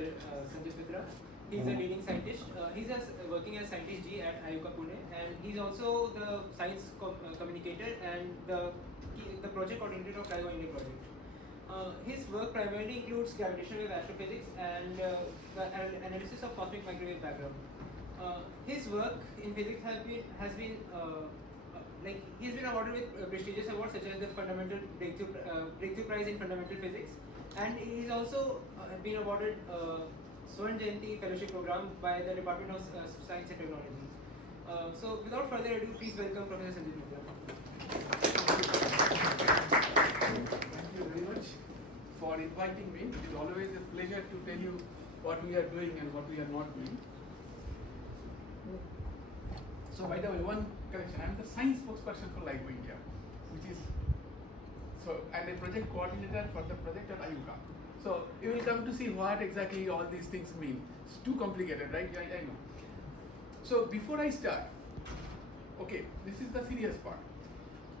Professor Sanjit Mitra. He's a leading scientist. He's working as scientist G at IUCAA Pune, and he's also the science communicator and the project coordinator of LIGO-India project. His work primarily includes gravitational wave astrophysics and the analysis of cosmic microwave background. His work in physics has been he's been awarded with prestigious awards such as the Fundamental Breakthrough Prize in Fundamental Physics, and he's also been awarded Swarn Jayanti Fellowship Program by the Department of Science and Technology. So without further ado, please welcome Professor Sanjit Mitra. Thank you very much for inviting me. It is always a pleasure to tell you what we are doing and what we are not doing. So by the way, one correction, I am the science spokesperson for LIGO-India, which is and a project coordinator for the project at IUCAA. So you will come to see what exactly all these things mean. It's too complicated, right? I know. So before I start, okay, this is the serious part.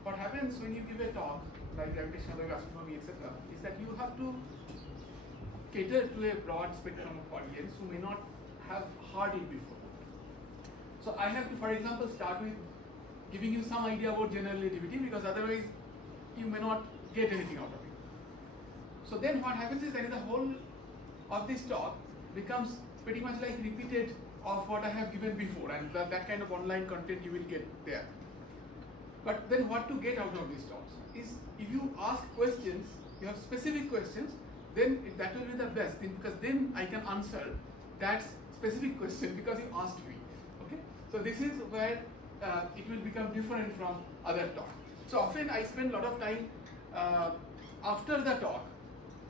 What happens when you give a talk like gravitational wave astronomy, etc., is that you have to cater to a broad spectrum of audience who may not have heard it before. So I have to, for example, start with giving you some idea about general relativity, because otherwise you may not get anything out of it. So then what happens is that the whole of this talk becomes pretty much like repeated of what I have given before, and that kind of online content you will get there. But then what to get out of these talks is, if you ask questions, you have specific questions, then that will be the best thing, because then I can answer that specific question because you asked me. Okay? So this is where it will become different from other talks. So often I spend a lot of time after the talk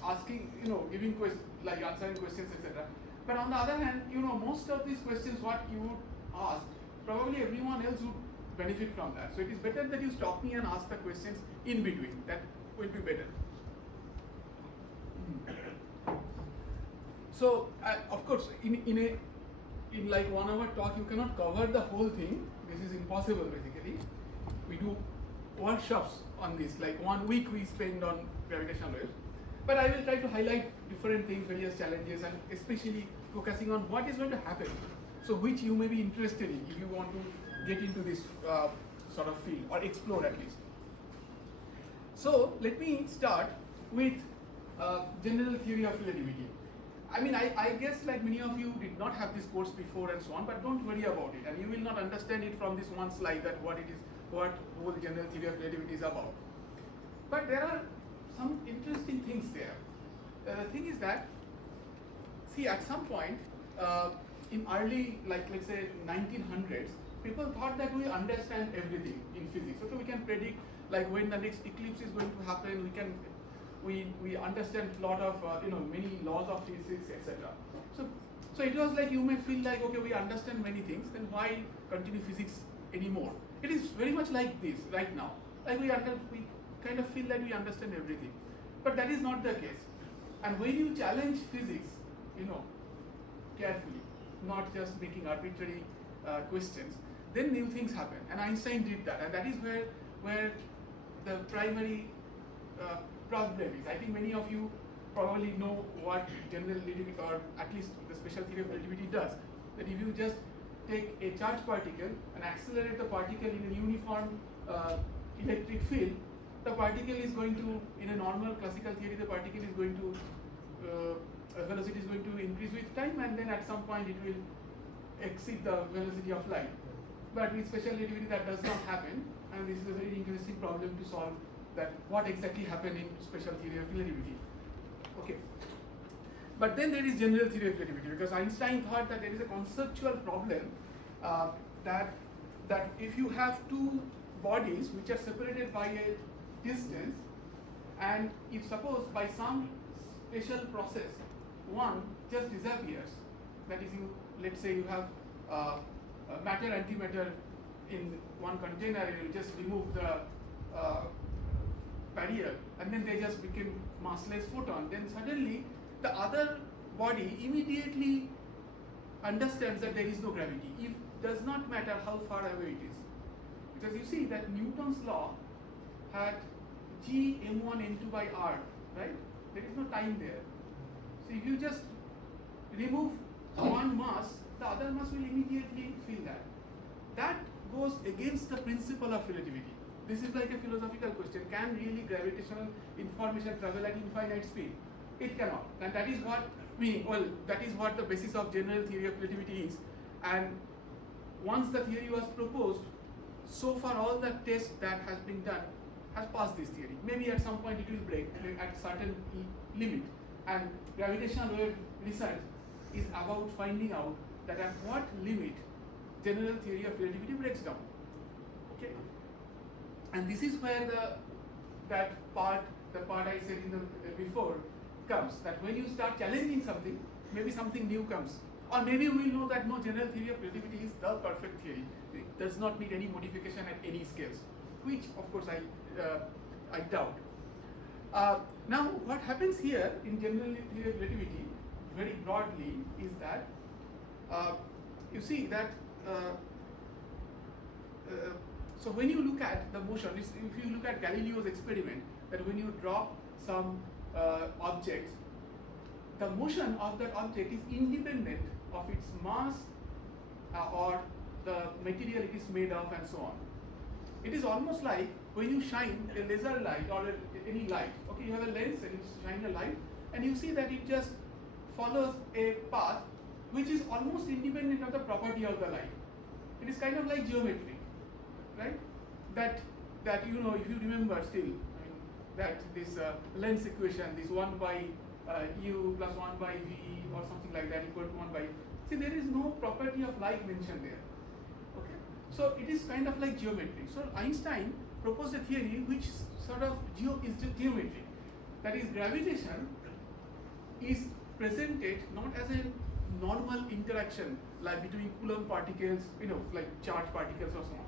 asking, giving questions, like answering questions, etc. But on the other hand, most of these questions what you would ask, probably everyone else would benefit from that. So it is better that you stop me and ask the questions in between. That will be better. So of course, in like 1 hour talk, you cannot cover the whole thing. This is impossible basically. We do workshops on this, like 1 week we spend on gravitational waves. But I will try to highlight different things, various challenges, and especially focusing on what is going to happen. So which you may be interested in if you want to get into this sort of field, or explore at least. So let me start with general theory of relativity. I mean, I guess like many of you did not have this course before and so on, but don't worry about it, and you will not understand it from this one slide that what whole general theory of relativity is about. But there are some interesting things there. The thing is that, see, at some point in early, like let's say 1900s, people thought that we understand everything in physics. Okay, we can predict like when the next eclipse is going to happen. We understand a lot of many laws of physics, etc. So it was like, you may feel like, okay, we understand many things, then why continue physics anymore? It is very much like this right now. Like we kind of feel like we understand everything, but that is not the case. And when you challenge physics, carefully, not just making arbitrary questions, then new things happen. And Einstein did that, and that is where the primary problem is. I think many of you probably know what general relativity, or at least the special theory of relativity does. That if you just take a charged particle and accelerate the particle in a uniform electric field, the particle is going to, in a normal classical theory, the particle is going to, velocity is going to increase with time, and then at some point it will exceed the velocity of light. But with special relativity that does not happen, and this is a very interesting problem to solve, that what exactly happened in special theory of relativity. Okay. But then there is general theory of relativity, because Einstein thought that there is a conceptual problem that if you have two bodies which are separated by a distance, and if suppose by some special process one just disappears, that is, let's say you have matter antimatter in one container, and you just remove the barrier, and then they just became massless photon, then suddenly the other body immediately understands that there is no gravity. It does not matter how far away it is, because you see that Newton's law had g m1 n2 by r, right? There is no time there. So if you just remove one mass, the other mass will immediately feel that. That goes against the principle of relativity. This is like a philosophical question. Can really gravitational information travel at infinite speed? It cannot. And that is what that is what the basis of general theory of relativity is. And once the theory was proposed, so far all the tests that has been done has passed this theory. Maybe at some point it will break at certain limit. And gravitational wave research is about finding out that at what limit general theory of relativity breaks down. Okay, and this is where the part I said in the before comes. That when you start challenging something, maybe something new comes, or maybe we will know that no, general theory of relativity is the perfect theory. It does not need any modification at any scales, which of course I doubt. Now, what happens here in general theory of relativity, very broadly, is that you see that. So when you look at the motion, if you look at Galileo's experiment, that when you drop some objects, the motion of that object is independent of its mass or the material it is made of, and so on. It is almost like when you shine a laser light or any light. Okay, you have a lens and you shine a light, and you see that it just follows a path which is almost independent of the property of the light. It is kind of like geometry, right? That you know, if you remember still, I mean, that this lens equation, this 1 by u plus 1 by v or something like that equal to 1 by. See, there is no property of light mentioned there. Okay, so it is kind of like geometry. So Einstein proposed a theory which sort of is geometry. That is, gravitation is presented not as a normal interaction like between Coulomb particles, you know, like charged particles or so on.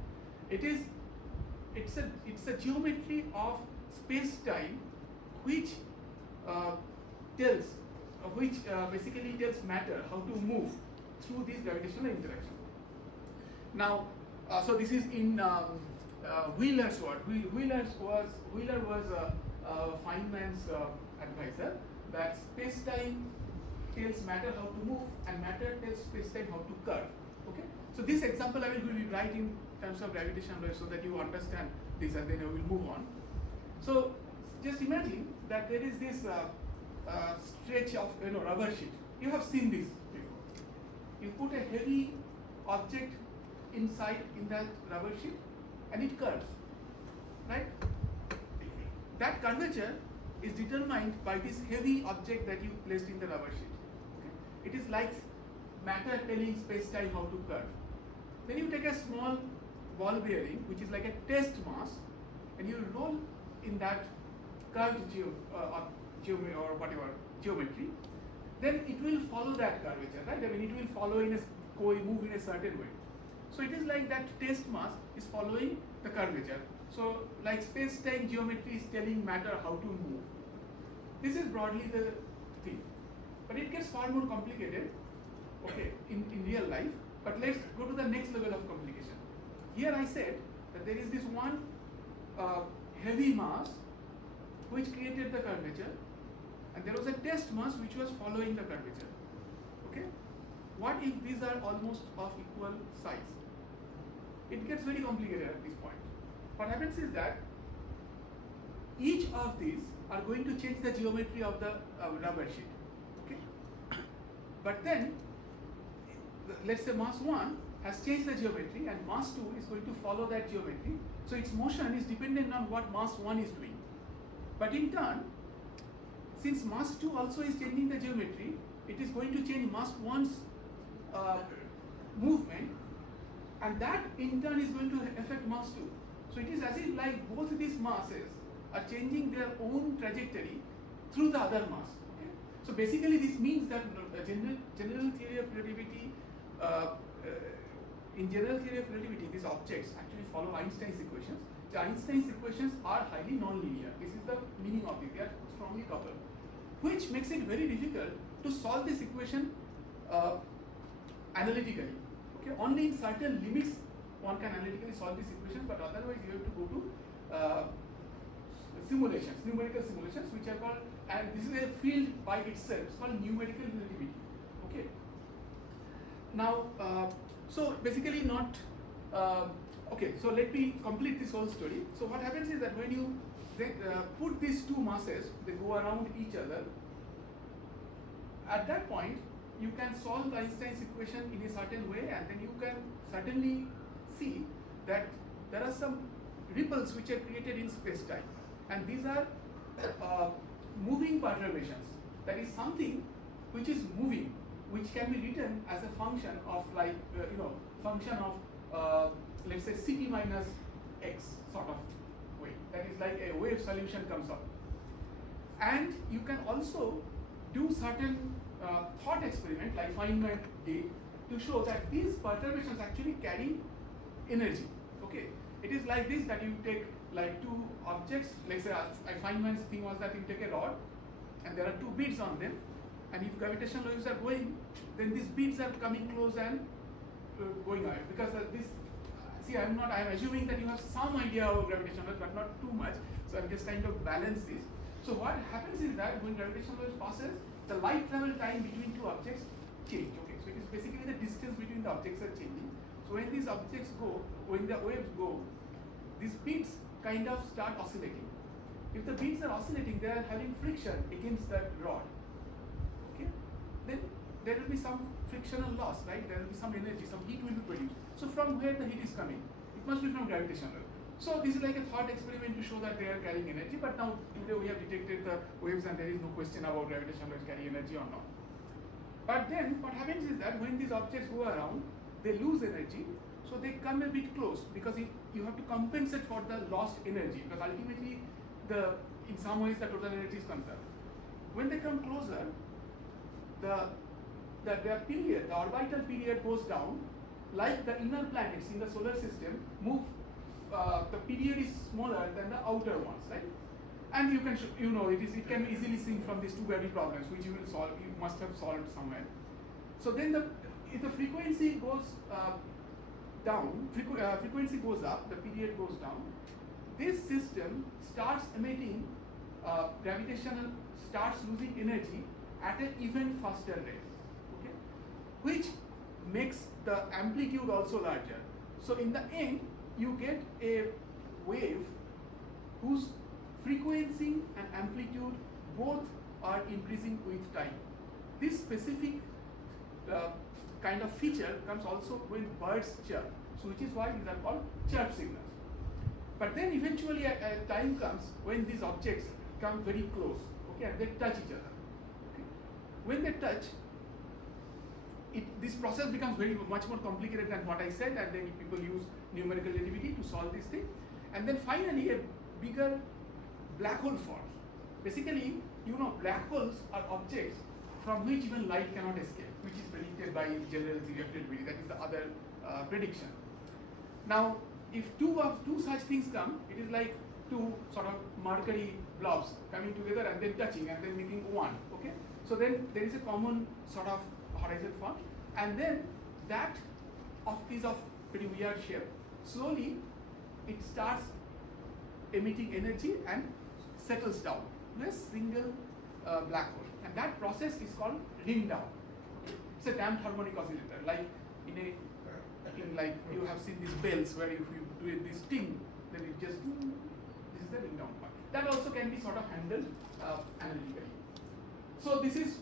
It's a geometry of space-time which basically tells matter how to move through this gravitational interaction. Now, so this is in Wheeler's work. Wheeler was Feynman's advisor, that space-time tells matter how to move and matter tells space-time how to curve. Okay, so this example I will write in terms of gravitational waves so that you understand this, and then I will move on. So just imagine that there is this stretch of rubber sheet. You have seen this before. You put a heavy object inside in that rubber sheet and it curves, right? That curvature is determined by this heavy object that you placed in the rubber sheet. Okay? It is like matter telling space-time how to curve. Then you take a small ball bearing, which is like a test mass, and you roll in that curved geometry. Then it will follow that curvature, right? I mean, it will follow move in a certain way. So it is like that test mass is following the curvature. So like space-time geometry is telling matter how to move. This is broadly the thing. But it gets far more complicated, okay, in real life. But let's go to the next level of complication. Here I said that there is this one heavy mass which created the curvature, and there was a test mass which was following the curvature. Okay? What if these are almost of equal size? It gets very complicated at this point. What happens is that each of these are going to change the geometry of the rubber sheet. Okay? But then, let's say mass 1 has changed the geometry and mass 2 is going to follow that geometry. So its motion is dependent on what mass 1 is doing. But in turn, since mass 2 also is changing the geometry, it is going to change mass 1's movement, and that in turn is going to affect mass 2. So it is as if like both these masses are changing their own trajectory through the other mass. Okay? So basically this means that general theory of relativity, in general theory of relativity, these objects actually follow Einstein's equations. The Einstein's equations are highly nonlinear. This is the meaning of it. They are strongly coupled, which makes it very difficult to solve this equation analytically. Okay, only in certain limits one can analytically solve this equation, but otherwise you have to go to simulations, numerical simulations, which are called, and this is a field by itself. It's called numerical relativity. Okay, Now, so basically not, okay, so let me complete this whole story. So what happens is that when you put these two masses, they go around each other, at that point, you can solve Einstein's equation in a certain way, and then you can certainly see that there are some ripples which are created in space-time, and these are moving perturbations. That is something which is moving, which can be written as a function of like function of let's say ct minus x sort of way. That is like a wave solution comes up, and you can also do certain thought experiment like Feynman did to show that these perturbations actually carry energy. Okay, it is like this, that you take like two objects. Let's say Feynman's thing was that you take a rod and there are two beads on them, and if gravitational waves are going, then these beads are coming close and going away, because this, see, I'm assuming that you have some idea of gravitational waves but not too much, so I'm just trying to balance this. So what happens is that when gravitational waves passes, the light travel time between two objects change. Okay, so it is basically the distance between the objects are changing. So when these objects go, when the waves go, these beads kind of start oscillating. If the beads are oscillating, they are having friction against that rod. Okay, then there will be some frictional loss, right? There will be some energy, some heat will be produced. So from where the heat is coming? It must be from gravitational. So this is like a thought experiment to show that they are carrying energy, but now today we have detected the waves and there is no question about gravitational waves carry energy or not. But then what happens is that when these objects go around, they lose energy, so they come a bit close, because you have to compensate for the lost energy, because ultimately in some ways the total energy is conserved. When they come closer, their period, the orbital period goes down, like the inner planets in the solar system move. The period is smaller than the outer ones, right? And you can, it can be easily seen from these two gravity problems, which you will solve. You must have solved somewhere. So then, if the frequency goes down, frequency goes up, the period goes down. This system starts emitting gravitational, starts losing energy at an even faster rate, okay? Which makes the amplitude also larger. So in the end, you get a wave whose frequency and amplitude both are increasing with time. This specific kind of feature comes also when birds chirp, so which is why these are called chirp signals. But then eventually a time comes when these objects come very close, okay, and they touch each other. Okay? When they touch, this process becomes much more complicated than what I said, and then people use numerical relativity to solve this thing. And then finally a bigger black hole forms. Basically, black holes are objects from which even light cannot escape, which is predicted by general theory of relativity. That is the other prediction. Now, if two such things come, it is like two sort of Mercury blobs coming together and then touching and then making one. Okay, so then there is a common sort of horizon form, and then that is of pretty weird shape. Slowly, it starts emitting energy and settles down to a single black hole, and that process is called ring down. It's a damped harmonic oscillator, like like you have seen these bells where if you do this ting, then it just, this is the ring down part. That also can be sort of handled analytically. So this is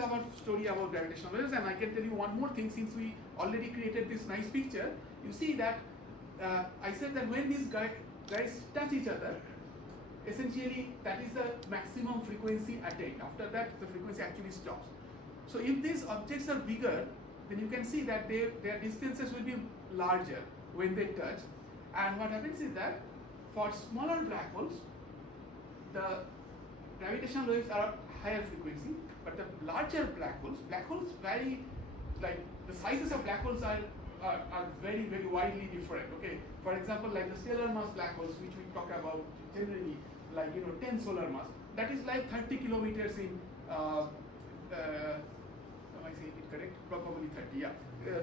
our story about gravitational waves, and I can tell you one more thing. Since we already created this nice picture, you see that I said that when these guys touch each other, essentially that is the maximum frequency attained. After that, the frequency actually stops. So if these objects are bigger, then you can see that their distances will be larger when they touch. And what happens is that for smaller black holes, the gravitational waves are higher frequency, but the larger black holes vary, like the sizes of black holes are very, very widely different. Okay, for example, like the stellar mass black holes, which we talk about generally, like 10 solar mass, that is like 30 kilometers in am I saying it correct? Probably 30, yeah.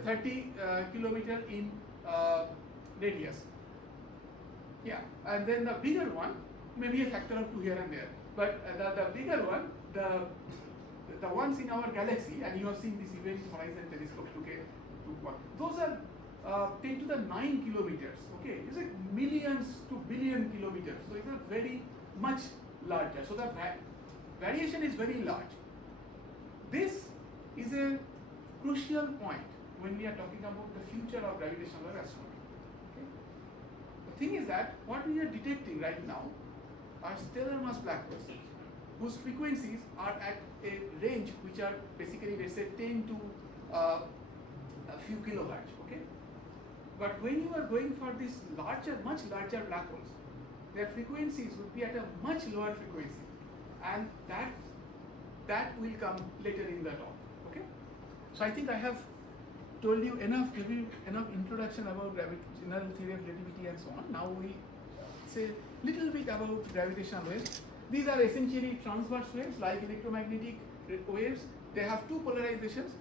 30 kilometer in radius. Yeah, and then the bigger one, maybe a factor of 2 here and there. But the bigger one, the the ones in our galaxy, and you have seen this Event Horizon Telescope those are 10 to the 9 kilometers. Okay, it's like millions to billion kilometers. So it's not very much larger. So the variation is very large. This is a crucial point when we are talking about the future of gravitational astronomy. Okay? The thing is that what we are detecting right now are stellar mass black holes, whose frequencies are at a range which are basically, let's say, 10 to a few kilohertz. Okay, but when you are going for these larger, much larger black holes, their frequencies would be at a much lower frequency, and that will come later in the talk. Okay, so I think I have told you enough, give you enough introduction about general theory of relativity and so on. Now we say little bit about gravitational waves. These are essentially transverse waves like electromagnetic waves. They have two polarizations.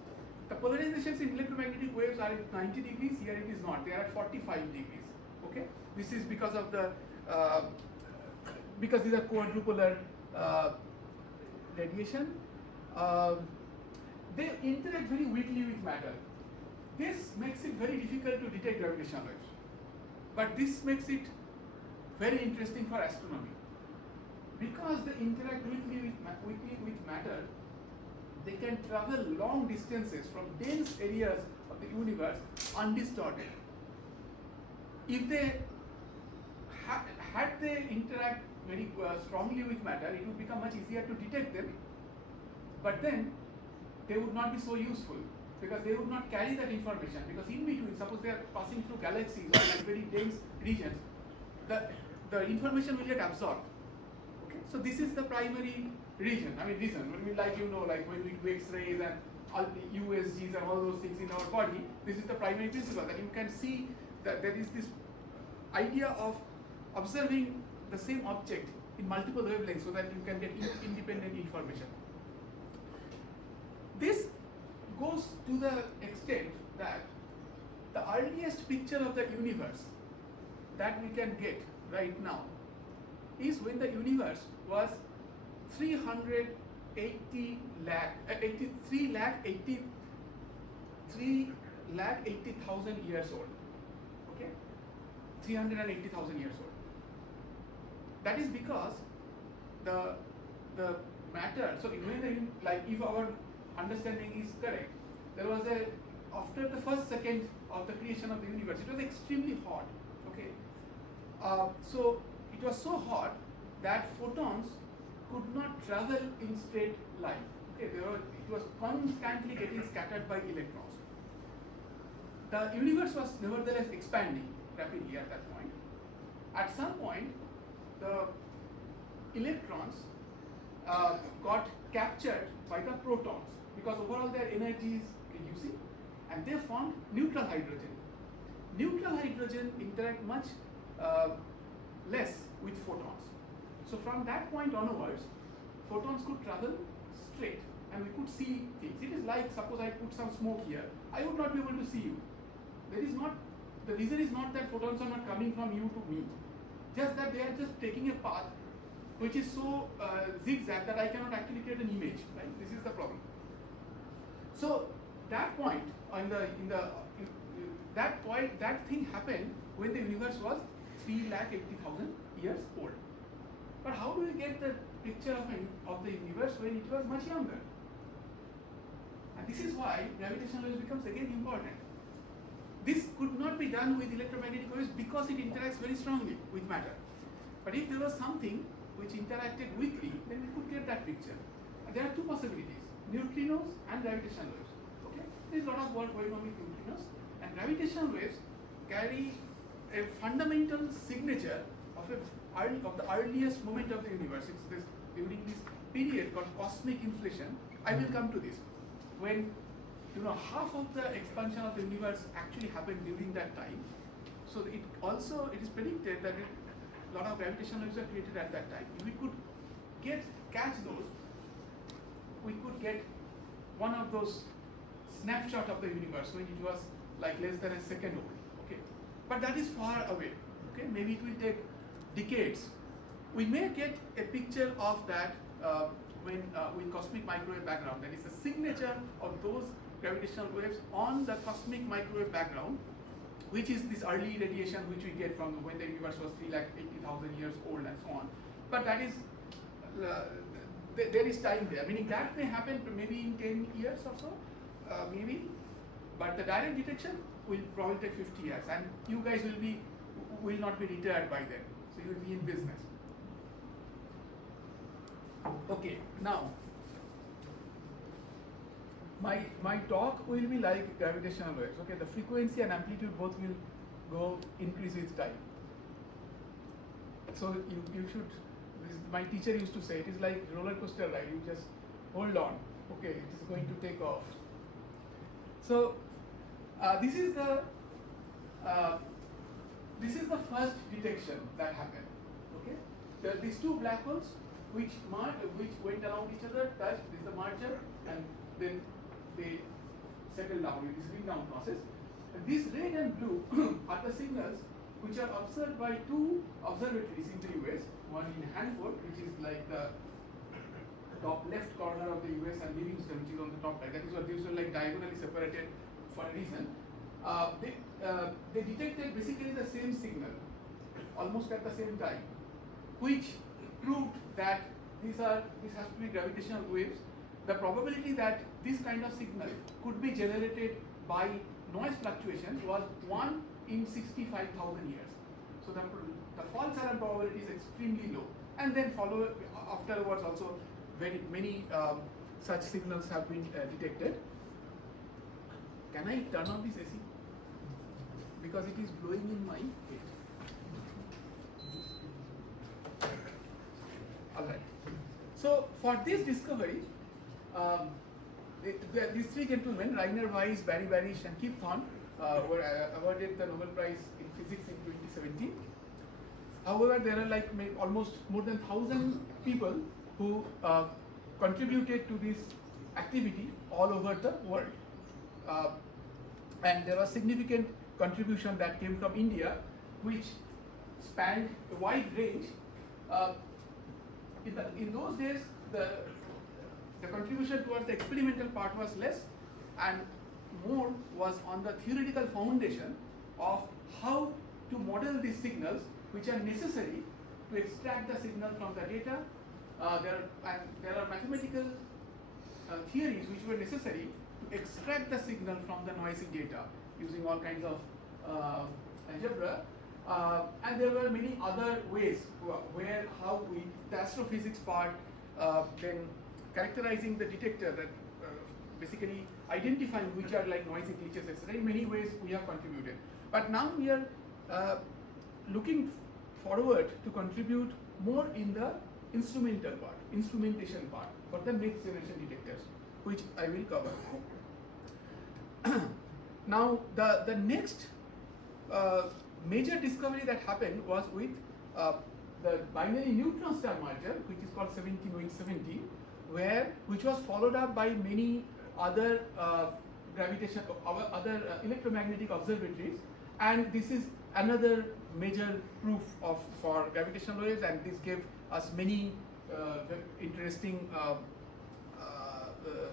The polarizations in electromagnetic waves are at 90 degrees. Here it is not. They are at 45 degrees. Okay. This is because of the because these are quadrupolar radiation. They interact very weakly with matter. This makes it very difficult to detect gravitational waves. But this makes it very interesting for astronomy. Because they interact weakly with matter, they can travel long distances from dense areas of the universe undistorted. If they had they interact very strongly with matter, it would become much easier to detect them. But then they would not be so useful because they would not carry that information. Because in between, suppose they are passing through galaxies or like very dense regions, the information will get absorbed. Okay, so this is the primary reason. When we like when we do X-rays and all the USGs and all those things in our body, this is the primary principle that you can see that there is this idea of observing the same object in multiple wavelengths so that you can get independent information. This goes to the extent that the earliest picture of the universe that we can get right now is when the universe was 380,000 years old. Okay, 380,000 years old. That is because the matter. So when if our understanding is correct, there was after the first second of the creation of the universe, it was extremely hot. Okay, so it was so hot that photons could not travel in straight line. Okay, it was constantly getting scattered by electrons. The universe was nevertheless expanding rapidly at that point. At some point, the electrons got captured by the protons because overall their energy is reducing, and they formed neutral hydrogen. Neutral hydrogen interact much less with photons. So from that point onwards, photons could travel straight and we could see things. It is like, suppose I put some smoke here, I would not be able to see you. The reason is not that photons are not coming from you to me, just that they are just taking a path which is so zigzag that I cannot actually create an image. Right? This is the problem. So that point that thing happened when the universe was 380,000 years old. But how do we get the picture of the universe when it was much younger? And this is why gravitational waves becomes again important. This could not be done with electromagnetic waves because it interacts very strongly with matter. But if there was something which interacted weakly, then we could get that picture. And there are two possibilities: neutrinos and gravitational waves. Okay, there is a lot of work going on with neutrinos, and gravitational waves carry a fundamental signature of the earliest moment of the universe. It's during this period called cosmic inflation. I will come to this, when half of the expansion of the universe actually happened during that time. So it is predicted that a lot of gravitational waves are created at that time. If we could catch those, we could get one of those snapshot of the universe when it was like less than a second old. Okay, but that is far away. Okay, maybe it will take decades. We may get a picture of that when with cosmic microwave background. That is the signature of those gravitational waves on the cosmic microwave background, which is this early radiation which we get from when the universe was 3,80,000 years old and so on. But that is there is time there, meaning that may happen maybe in 10 years or so, maybe. But the direct detection will probably take 50 years, and you guys will not be retired by then, so you will be in business. Okay, now my talk will be like gravitational waves. Okay, the frequency and amplitude both will go increase with time. So you should. My teacher used to say it is like roller coaster ride. You just hold on. Okay, it is going to take off. So this is the first detection that happened. Okay, there are these two black holes which went around each other, touched. This is the merger, and then they settle down in this ring down process. And these red and blue are the signals which are observed by two observatories in the US. One in Hanford, which is like the top left corner of the US, and Livingston, which is on the top right. That is what these were like diagonally separated for a reason. They detected basically the same signal almost at the same time, which proved that this has to be gravitational waves. The probability that this kind of signal could be generated by noise fluctuations was 1 in 65,000 years. So the false alarm probability is extremely low. And then afterwards also very many such signals have been detected. Can I turn on this AC? Because it is blowing in my head. Alright. So for this discovery, these three gentlemen, Rainer Weiss, Barry Barish, and Kip Thorne, were awarded the Nobel Prize in Physics in 2017. However, there are like almost more than 1,000 people who contributed to this activity all over the world. And there was significant contribution that came from India, which spanned a wide range. In those days, the contribution towards the experimental part was less, and more was on the theoretical foundation of how to model these signals, which are necessary to extract the signal from the data. There are mathematical theories which were necessary to extract the signal from the noisy data using all kinds of algebra. And there were many other ways the astrophysics part, then characterizing the detector, that basically identifying which are like noisy glitches, etc. In many ways we have contributed. But now we are looking forward to contribute more in the instrumentation part for the next generation detectors, which I will cover. Now the next major discovery that happened was with the binary neutron star merger, which is called 170817, which was followed up by many other electromagnetic observatories, and this is another major proof for gravitational waves, and this gave us many interesting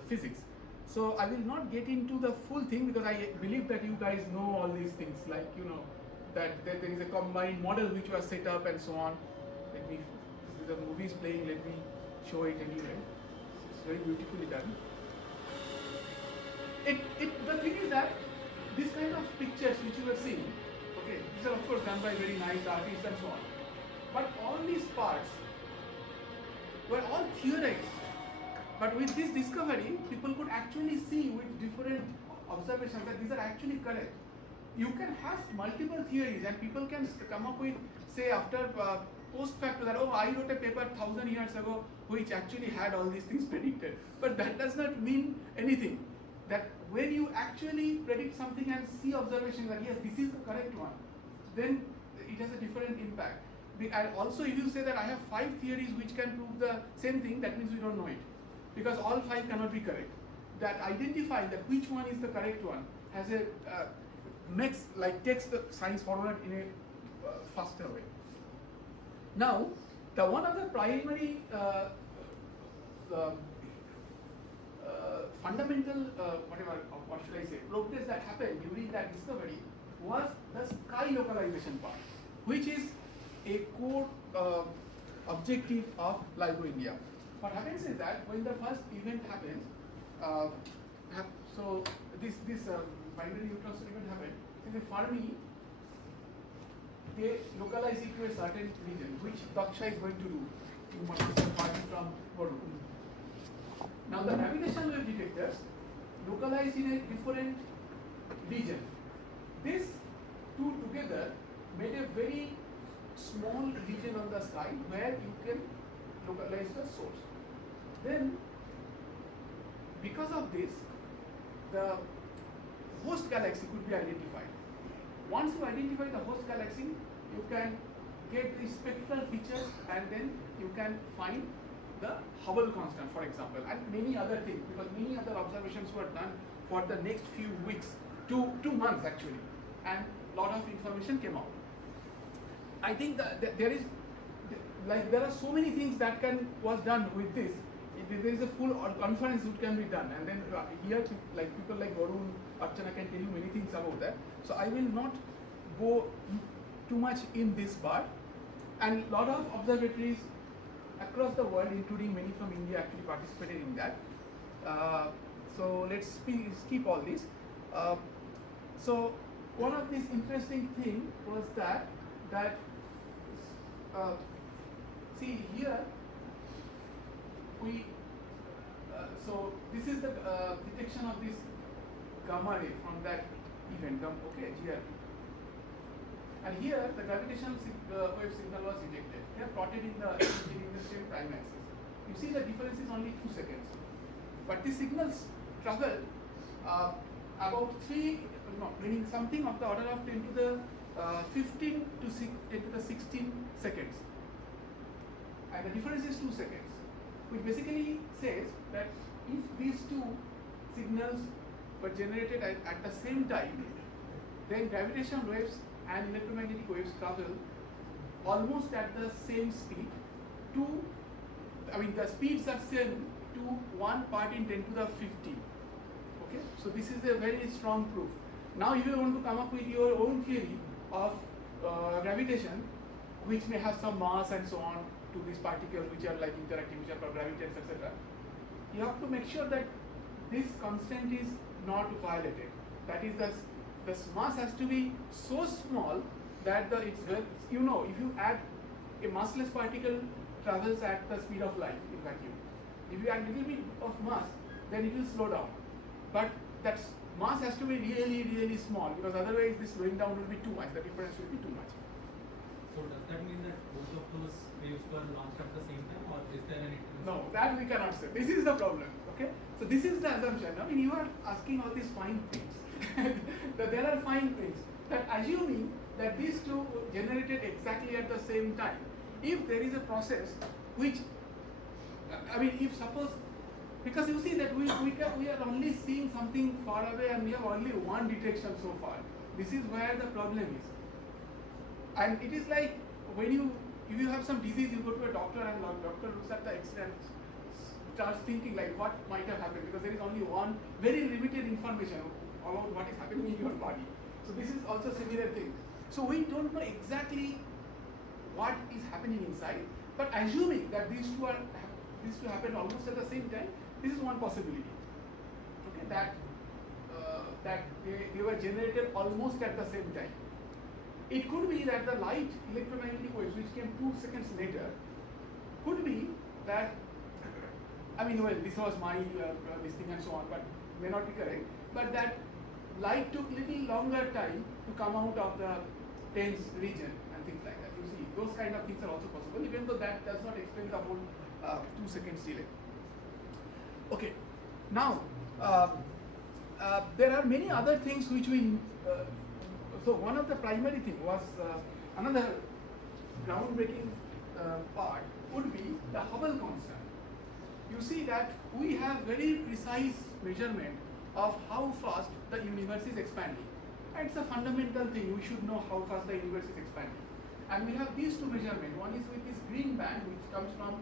physics. So I will not get into the full thing because I believe that you guys know all these things, like that there is a combined model which was set up and so on. The movie is playing, let me show it anyway. It's very beautifully done. The thing is that this kind of pictures which you are seeing, okay, these are of course done by very nice artists and so on. But all these parts were all theorized. But with this discovery, people could actually see with different observations that these are actually correct. You can have multiple theories and people can come up with, say, after post facto that, I wrote a paper 1,000 years ago which actually had all these things predicted. But that does not mean anything. That when you actually predict something and see observations that yes, this is the correct one, then it has a different impact. And also if you say that I have 5 theories which can prove the same thing, that means we don't know it. Because all 5 cannot be correct. That identifying that which one is the correct one has a takes the science forward in a faster way. Now, the one other primary fundamental, what should I say, progress that happened during that discovery was the sky localization part, which is a core objective of LIGO-India. What happens is that when the first event happens, so this binary neutron event happened, in the Fermi, they localize it to a certain region, which Daksha is going to do. You must be starting from Boru. Now the gravitational wave detectors localize in a different region. These two together made a very small region on the sky where you can localize the source. Then, because of this, the host galaxy could be identified. Once you identify the host galaxy, you can get the spectral features and then you can find the Hubble constant, for example, and many other things, because many other observations were done for the next few weeks, two months actually, and lot of information came out. I think that there are so many things that was done with this. There is a full conference which can be done, and then here people like Varun, Archana can tell you many things about that. So I will not go too much in this part. And lot of observatories across the world, including many from India, actually participated in that. So let's skip all this. So one of these interesting thing was that see here we so this is the detection of this gamma ray from that event, okay, GRP. And here the gravitational wave signal was detected. They are plotted in the same time axis. You see the difference is only 2 seconds. But the signals travel about meaning something of the order of 10 to the 15 to 10 to the 16 seconds. And the difference is 2 seconds, which basically says that if these two signals were generated at the same time, then gravitational waves and electromagnetic waves travel almost at the same speed the speeds are same to 1 part in 10 to the 15. Okay, so this is a very strong proof. Now if you want to come up with your own theory of gravitation, which may have some mass and so on to these particles which are like interacting, which are called gravitons, etc., you have to make sure that this constant is not violated. That is, the mass has to be so small that if you add a massless particle travels at the speed of light in vacuum. If you add a little bit of mass, then it will slow down. But that mass has to be really, really small, because otherwise this slowing down will be too much. The difference will be too much. So does that mean that both of those waves were launched at the same time, or is there any? No, that we cannot say. This is the problem. Okay, so this is the assumption. I mean, you are asking all these fine things. There are fine things. That assuming that these two generated exactly at the same time, if there is a process which, if suppose, because you see that we are only seeing something far away and we have only one detection so far. This is where the problem is. And it is like if you have some disease, you go to a doctor and doctor looks at the X-ray and starts thinking like what might have happened, because there is only one very limited information about what is happening in your body. So this is also similar thing. So we don't know exactly what is happening inside, but assuming that these two happen almost at the same time, this is one possibility. Okay, that they were generated almost at the same time. It could be that the light electromagnetic waves, which came 2 seconds later, could be that, this was my this thing and so on, but may not be correct, but that light took little longer time to come out of the dense region and things like that. You see, those kind of things are also possible, even though that does not explain the whole 2 seconds delay. Okay, now there are many other things which we so one of the primary thing was another groundbreaking part would be the Hubble constant. You see that we have very precise measurement of how fast the universe is expanding. And it's a fundamental thing. We should know how fast the universe is expanding. And we have these two measurements. One is with this green band, which comes from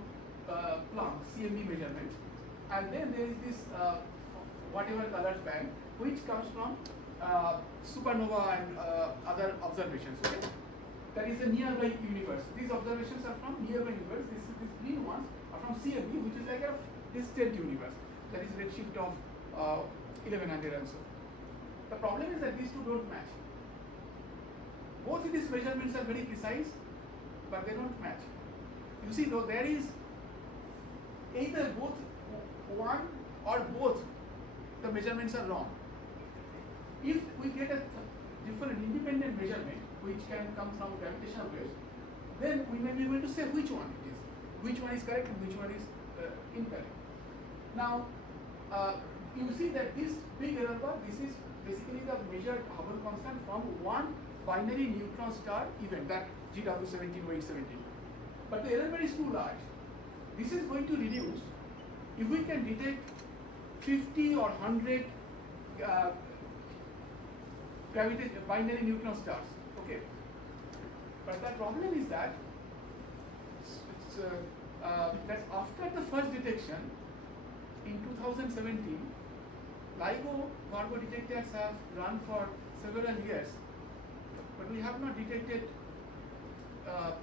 Planck CMB measurement, and then there is this whatever colored band which comes from supernova and other observations. Okay? That is a nearby universe. These observations are from nearby universe. These green ones are from CMB, which is like a distant universe. That is redshift of 1100 and so. The problem is that these two don't match. Both of these measurements are very precise, but they don't match. You see, though, there is either both one or both the measurements are wrong. If we get a different independent measurement which can come from gravitational waves, then we may be able to say which one it is, which one is correct and which one is incorrect. Now, you see that this big error bar, this is basically the measured Hubble constant from one binary neutron star event, that GW17-817. But the error bar is too large. This is going to reduce if we can detect 50 or 100 binary neutron stars. Okay. But the problem is that that after the first detection in 2017, LIGO detectors have run for several years, but we have not detected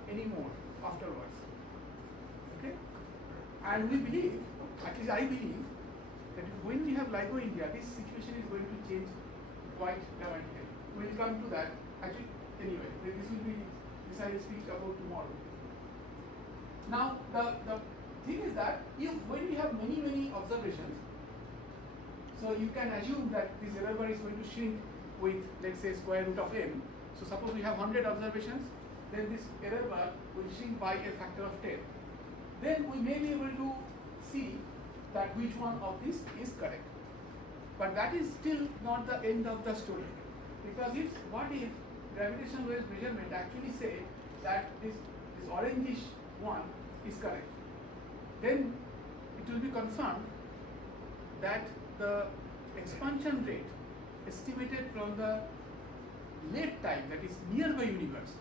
any more afterwards. Okay, and we believe, at least I believe, that when we have LIGO-India, this situation is going to change quite dramatically. We will come to that. Actually, anyway, this I will speak about tomorrow. Now, the thing is that when we have many observations, so you can assume that this error bar is going to shrink with, let's say, square root of m. So suppose we have 100 observations, then this error bar will shrink by a factor of 10. Then we may be able to see that which one of these is correct. But that is still not the end of the story. Because what if gravitational waves measurement actually say that this orangish one is correct? Then it will be confirmed that the expansion rate estimated from the late time, that is nearby universe,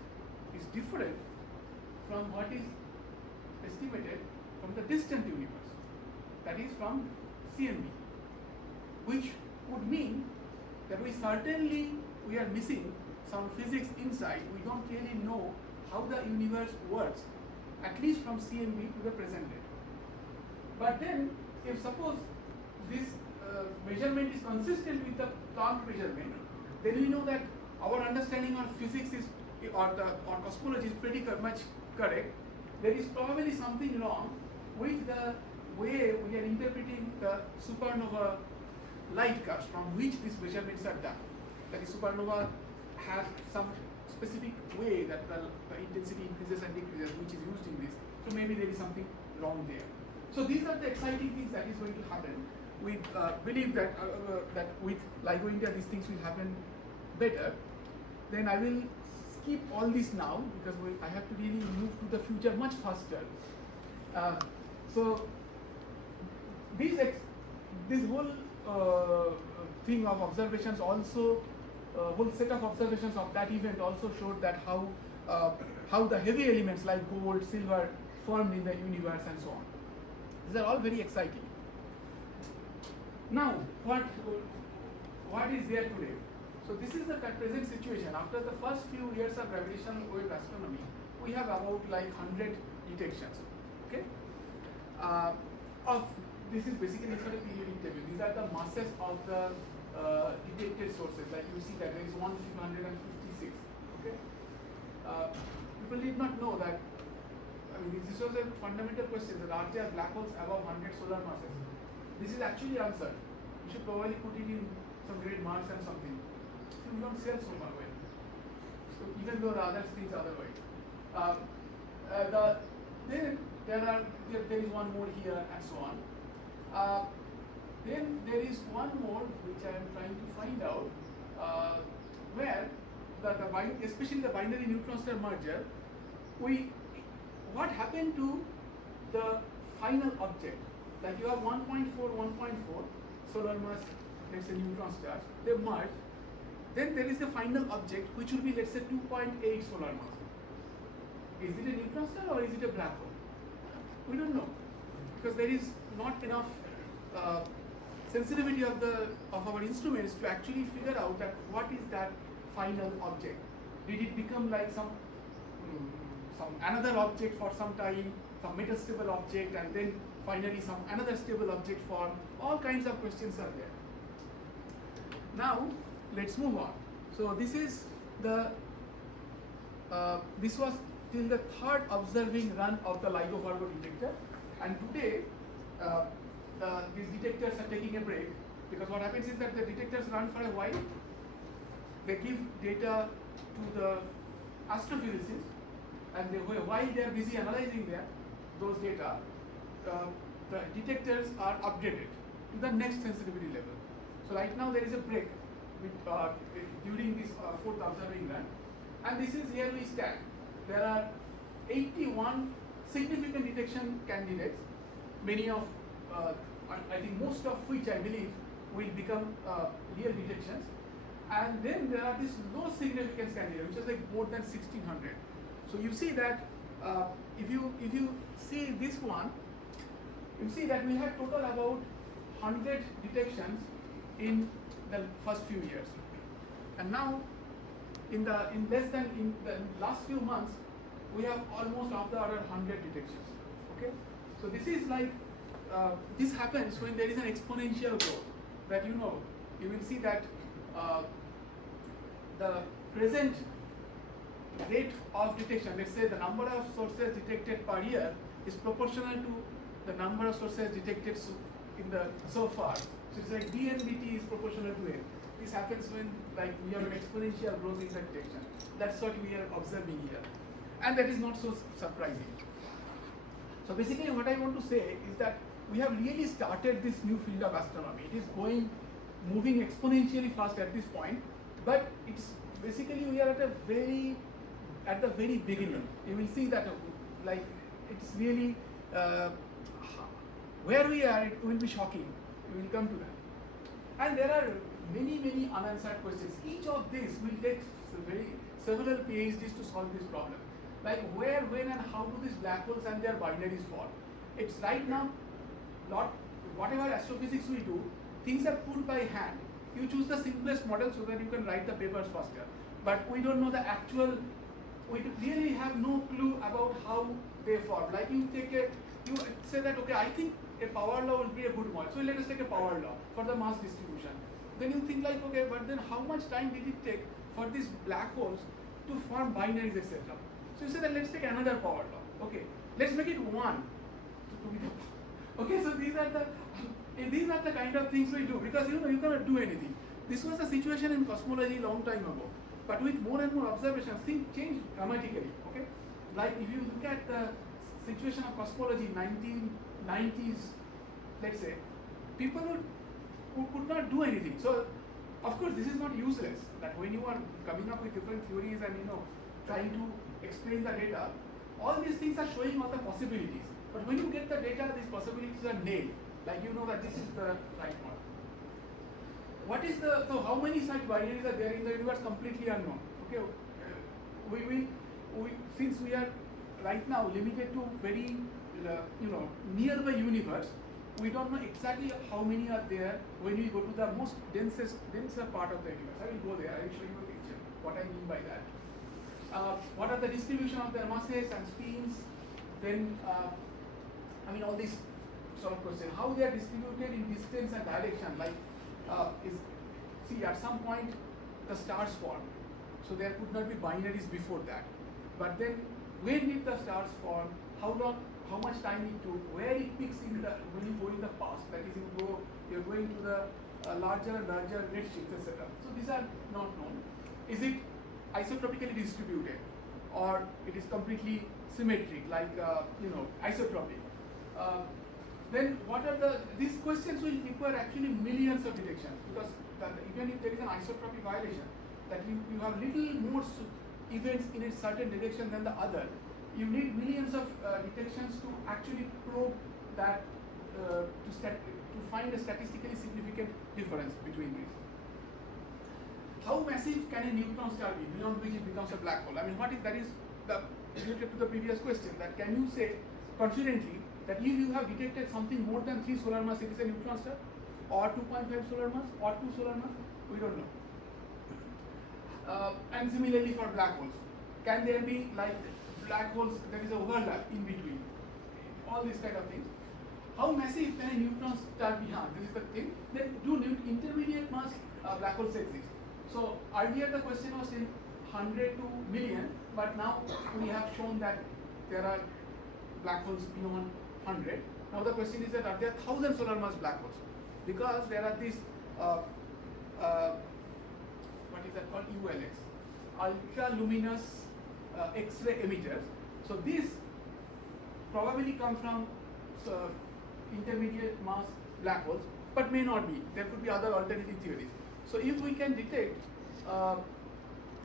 is different from what is estimated from the distant universe, that is from CMB, which would mean that we are missing some physics inside. We don't really know how the universe works, at least from CMB to the present day. But then, if suppose this measurement is consistent with the Planck measurement, then we know that our understanding on physics is, or cosmology is pretty much correct. There is probably something wrong with the way we are interpreting the supernova light curves from which these measurements are done. That is, supernova has some specific way that the intensity increases and decreases, which is used in this. So maybe there is something wrong there. So these are the exciting things that is going to happen. We believe that that with LIGO-India these things will happen better. Then I will skip all this now because I have to really move to the future much faster. So this whole thing of observations also, whole set of observations of that event also showed that how the heavy elements like gold, silver formed in the universe and so on. These are all very exciting. Now, what is there today? So this is the present situation. After the first few years of gravitational wave astronomy, we have about like 100 detections. Okay. This is basically a periodic table. These are the masses of the detected sources. Like you see that there is 156. Okay. People did not know that. I mean, this was a fundamental question. That are there black holes above 100 solar masses? This is actually answered. You should probably put it in some great marks and something. So we don't sell solar well. So even though the others think otherwise. Then there is one more here and so on. Then there is one more which I am trying to find out where especially the binary neutron star merger, what happened to the final object? Like you have 1.4 solar mass, let's say neutron stars, they merge. Then there is the final object which will be, let's say, 2.8 solar mass. Is it a neutron star or is it a black hole? We don't know. because there is not enough sensitivity of our instruments to actually figure out that what is that final object. Did it become like some another object for some time, some metastable object, and then finally some another stable object form? All kinds of questions are there. Now let's move on. So this is the this was till the third observing run of the LIGO detector, and today these detectors are taking a break, because what happens is that the detectors run for a while, they give data to the astrophysicists, and while they are busy analyzing those data, the detectors are upgraded to the next sensitivity level. So right now there is a break during this fourth observing run, and this is here we stand. There are 81 significant detection candidates, many of I think most of which I believe will become real detections, and then there are these low significance candidates, which is like more than 1600. So you see that if you see this one, you see that we had total about 100 detections in the first few years, and now in the last few months we have almost of the other 100 detections. Okay, so this is like this happens when there is an exponential growth. That you will see that the present rate of detection, let's say the number of sources detected per year, is proportional to the number of sources detected so far. So it's like d and dt is proportional to n. This happens when we have an exponential growth in the detection. That's what we are observing here, and that is not so surprising. So basically what I want to say is that we have really started this new field of astronomy. It is moving exponentially fast at this point, but it's basically we are at the very beginning. You will see that it's really where we are, it will be shocking. We will come to that. And there are many unanswered questions. Each of these will take several PhDs to solve this problem. Like where, when, and how do these black holes and their binaries form? It's right now whatever astrophysics we do, things are put by hand. You choose the simplest model so that you can write the papers faster. But we don't know the actual. We really have no clue about how they form. Like you say that, okay, I think a power law will be a good model. So let us take a power law for the mass distribution. Then you think like, okay, but then how much time did it take for these black holes to form binaries, etc. So you say that let's take another power law. Okay, let's make it one. Okay, so these are the kind of things we do, because you cannot do anything. This was the situation in cosmology long time ago, but with more and more observations, things change dramatically. Okay, like if you look at the situation of cosmology 1990s, let's say, people who could not do anything. So of course this is not useless, that when you are coming up with different theories and trying to explain the data, all these things are showing all the possibilities. But when you get the data, these possibilities are nailed. Like that this is the right one. So how many such binaries are there in the universe? Completely unknown. Okay, since we are right now limited to very nearby universe, we don't know exactly how many are there when we go to the most denser part of the universe. I will go there. I will show you a picture. What I mean by that. What are the distribution of their masses and spins? Then all these sort of questions. How they are distributed in distance and direction. Like at some point the stars form, so there could not be binaries before that. But then when did the stars form? How much time it took? Where it peaks when you go in the past? That is, you're going to the larger and larger redshifts, etc. So these are not known. Is it isotropically distributed, or it is completely symmetric, like isotropic? Then what are these questions will require actually millions of detections, because even if there is an isotropy violation, that you have little more events in a certain direction than the other, you need millions of detections to actually probe that to find a statistically significant difference between these. How massive can a neutron star be beyond which it becomes a black hole? That is related to the previous question, that can you say confidently that if you have detected something more than 3 solar mass, it is a neutron star, or 2.5 solar mass, or 2 solar mass, we don't know. And similarly for black holes, can there be like black holes, there is a overlap in between, all these kind of things. How massive can a neutron star be? This is the thing. Then do intermediate mass black holes exist? So earlier the question was in 100 to million, but now we have shown that there are black holes beyond 100. Now the question is that are there 1000 solar mass black holes? Because there are these what is that called, ULX, ultra luminous X-ray emitters. So these probably come from intermediate mass black holes, but may not be. There could be other alternative theories. So if we can detect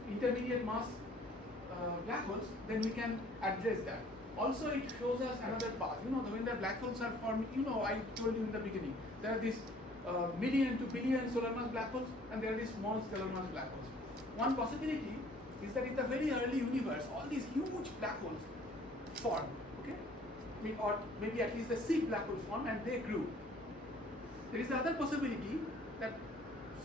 intermediate mass black holes, then we can address that. Also, it shows us another path. When the black holes are formed, I told you in the beginning, there are these million to billion solar mass black holes, and there are these small solar mass black holes. One possibility is that in the very early universe, all these huge black holes formed, okay? Or maybe at least the seed black holes formed and they grew. There is the other possibility that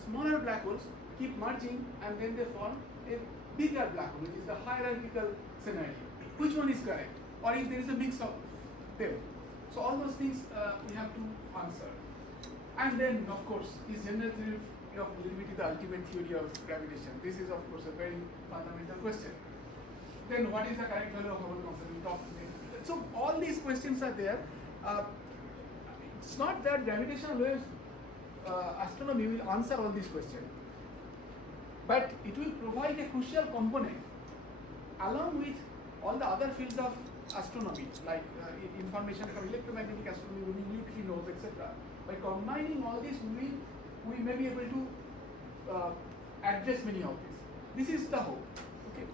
smaller black holes keep merging and then they form a bigger black hole, which is the hierarchical scenario. Which one is correct? Or if there is a mix of them. So all those things we have to answer. And then, of course, is general theory of relativity the ultimate theory of gravitation? This is, of course, a very fundamental question. Then what is the correct value of Hubble constant? We talked about it. So all these questions are there. It's not that gravitational waves astronomy will answer all these questions, but it will provide a crucial component along with all the other fields of astronomy, like information from electromagnetic astronomy, neutrinos, etc. By combining all this, we may be able to address many of these. This is the hope. Okay.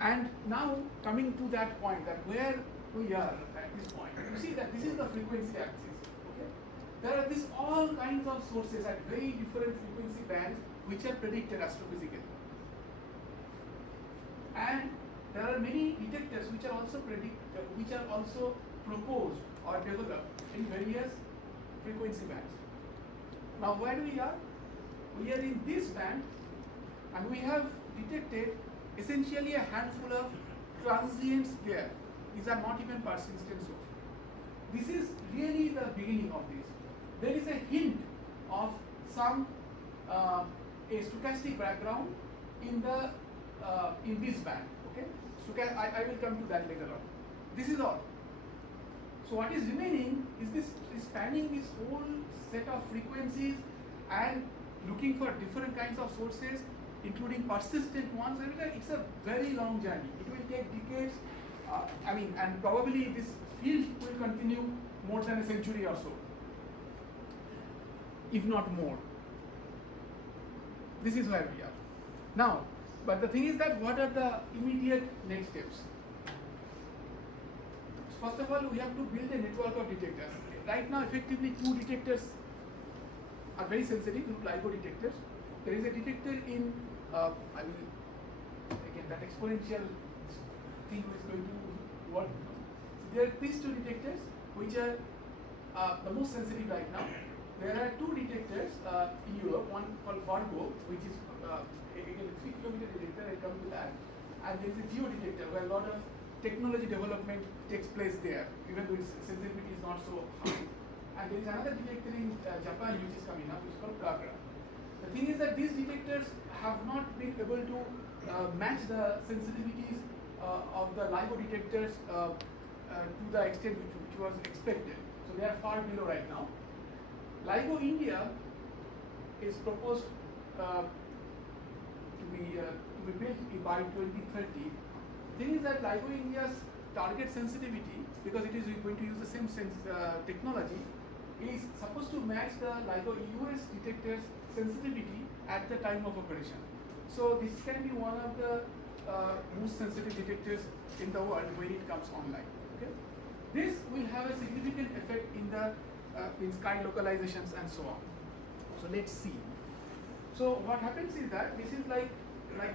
And now coming to that point, that where we are at this point, you see that this is the frequency axis. Okay. There are these all kinds of sources at very different frequency bands which are predicted astrophysically, and there are many detectors which are also proposed or developed in various frequency bands. Now where we are? We are in this band, and we have detected essentially a handful of transients there. These are not even persistent sources. This is really the beginning of this. There is a hint of some a stochastic background in this band. Okay, I will come to that later on. This is all. So what is remaining is spanning this whole set of frequencies and looking for different kinds of sources, including persistent ones. It's a very long journey. It will take decades. And probably this field will continue more than a century or so, if not more. This is where we are now. But the thing is that what are the immediate next steps? First of all, we have to build a network of detectors. Right now, effectively, 2 detectors are very sensitive, LIGO detectors. There is a detector in, that exponential thing is going to work. So there are these 2 detectors which are the most sensitive right now. There are 2 detectors in Europe, one called Fargo, which is again a 3-kilometer detector, I'll come to that. And there is a geo detector where a lot of technology development takes place there, even though its sensitivity is not so high. And there is another detector in Japan which is coming up, which is called Praga. The thing is that these detectors have not been able to match the sensitivities of the LIGO detectors to the extent which was expected. So they are far below right now. LIGO-India is proposed to be built by 2030. The thing is that LIGO-India's target sensitivity, because it is going to use the same technology, is supposed to match the LIGO US detector's sensitivity at the time of operation. So this can be one of the most sensitive detectors in the world when it comes online. Okay? This will have a significant effect in the in sky localizations and so on. So let's see. So what happens is that this is like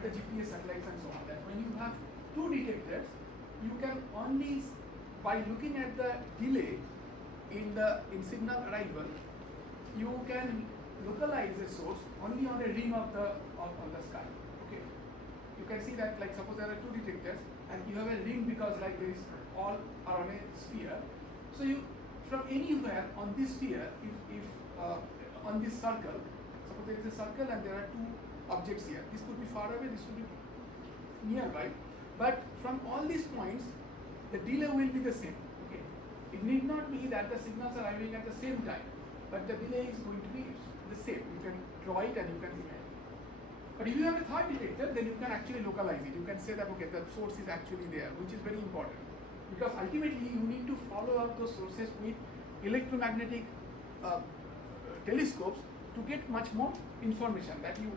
the GPS satellites and so on, that when you have 2 detectors, you can only by looking at the delay in signal arrival, you can localize a source only on a ring of the sky. Okay, you can see that, like, suppose there are two detectors and you have a ring because like there is all are on a sphere. So you from anywhere on this sphere, if on this circle, suppose there is a circle and there are two objects here. This could be far away, this could be nearby, but from all these points, the delay will be the same. Okay, it need not be that the signals are arriving at the same time, but the delay is going to be the same. You can draw it and you can define it. But if you have a third detector, then you can actually localize it. You can say that okay, the source is actually there, which is very important, because ultimately you need to follow up those sources with electromagnetic telescopes to get much more information that you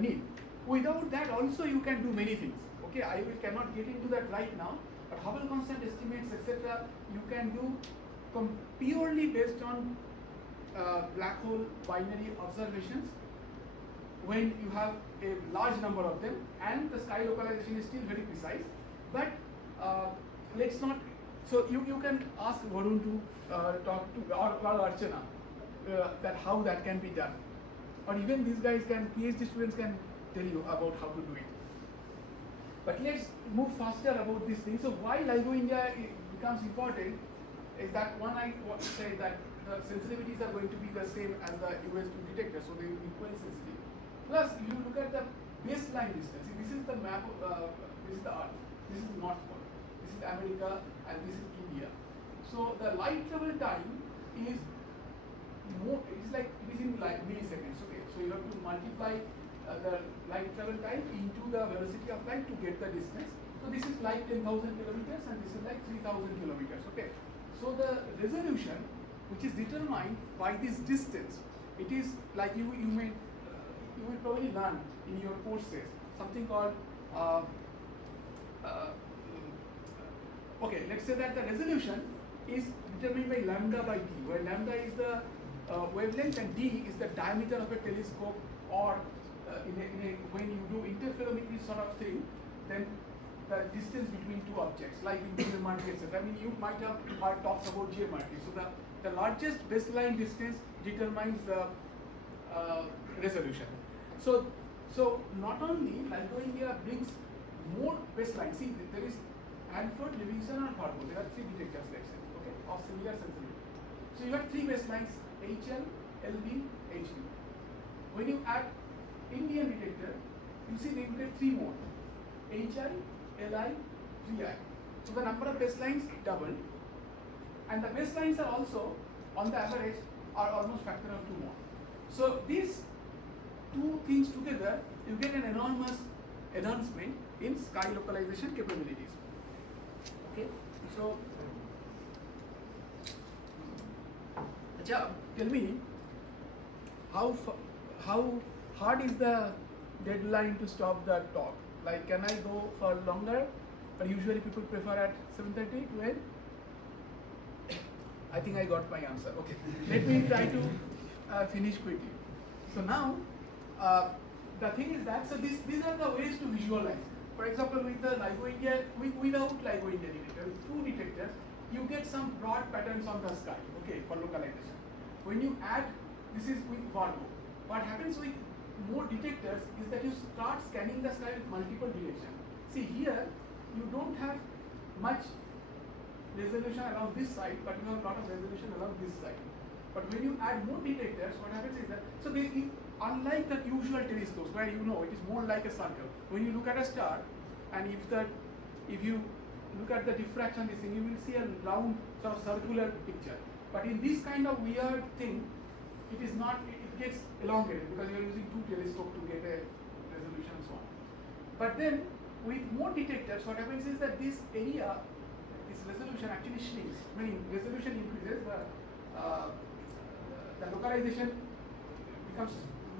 need. Without that also you can do many things. Okay, I cannot get into that right now, but Hubble constant estimates, etc., you can do purely based on black hole binary observations when you have a large number of them, and the sky localization is still very precise. But let's not. So you can ask Varun to talk to or Archana that how that can be done, or even these guys can, PhD students can tell you about how to do it. But let's move faster about this thing. So why LIGO-India becomes important is that one, I say that the sensitivities are going to be the same as the US2 detector, so they will be equally sensitive. Plus, if you look at the baseline distance, see, this is the map, this is the Earth, this is the North Pole, this is America, and this is India. So the light travel time is more, it is in like milliseconds. Okay, so you have to multiply the light travel time into the velocity of light to get the distance. So this is like 10,000 kilometers and this is like 3,000 kilometers. Okay, so the resolution, which is determined by this distance, it is like you will probably learn in your courses something called okay, let's say that the resolution is determined by lambda by d, where lambda is the wavelength and d is the diameter of a telescope, or when you do interferometry sort of thing, then the distance between two objects, like in geometry, etc. I mean, you might have talked about geometry. So the largest baseline distance determines the resolution. So not only LIGO-India brings more baseline. See, there is Hanford, Livingston, and Fargo. There are three detectors, let's say, okay, of similar sensitivity. So you have three baselines: HL, LB, HB. When you add Indian detector, you see they get three more: HI, LI, VI. So the number of baselines double, and the baselines are also, on the average, are almost factor of 2 more. So these two things together, you get an enormous enhancement in sky localization capabilities. Okay, so tell me how hard is the deadline to stop the talk? Like, can I go for longer? But usually people prefer at 7:30 to end. I think I got my answer. Okay, let me try to finish quickly. So now, the thing is that, so these are the ways to visualize. For example, with the LIGO-India, without LIGO-India detector, with two detectors, you get some broad patterns on the sky, okay, for localization. When you add, this is with Fargo. What happens with more detectors is that you start scanning the sky with multiple directions. See, here, you don't have much resolution around this side, but you have a lot of resolution around this side. But when you add more detectors, what happens is that, so unlike the usual telescopes where you know it is more like a circle, when you look at a star, and if you look at the diffraction, this thing, you will see a round sort of circular picture. But in this kind of weird thing, it is not, it gets elongated because you are using two telescopes to get a resolution and so on. But then, with more detectors, what happens is that this area, this resolution actually shrinks. Meaning resolution increases, the localization becomes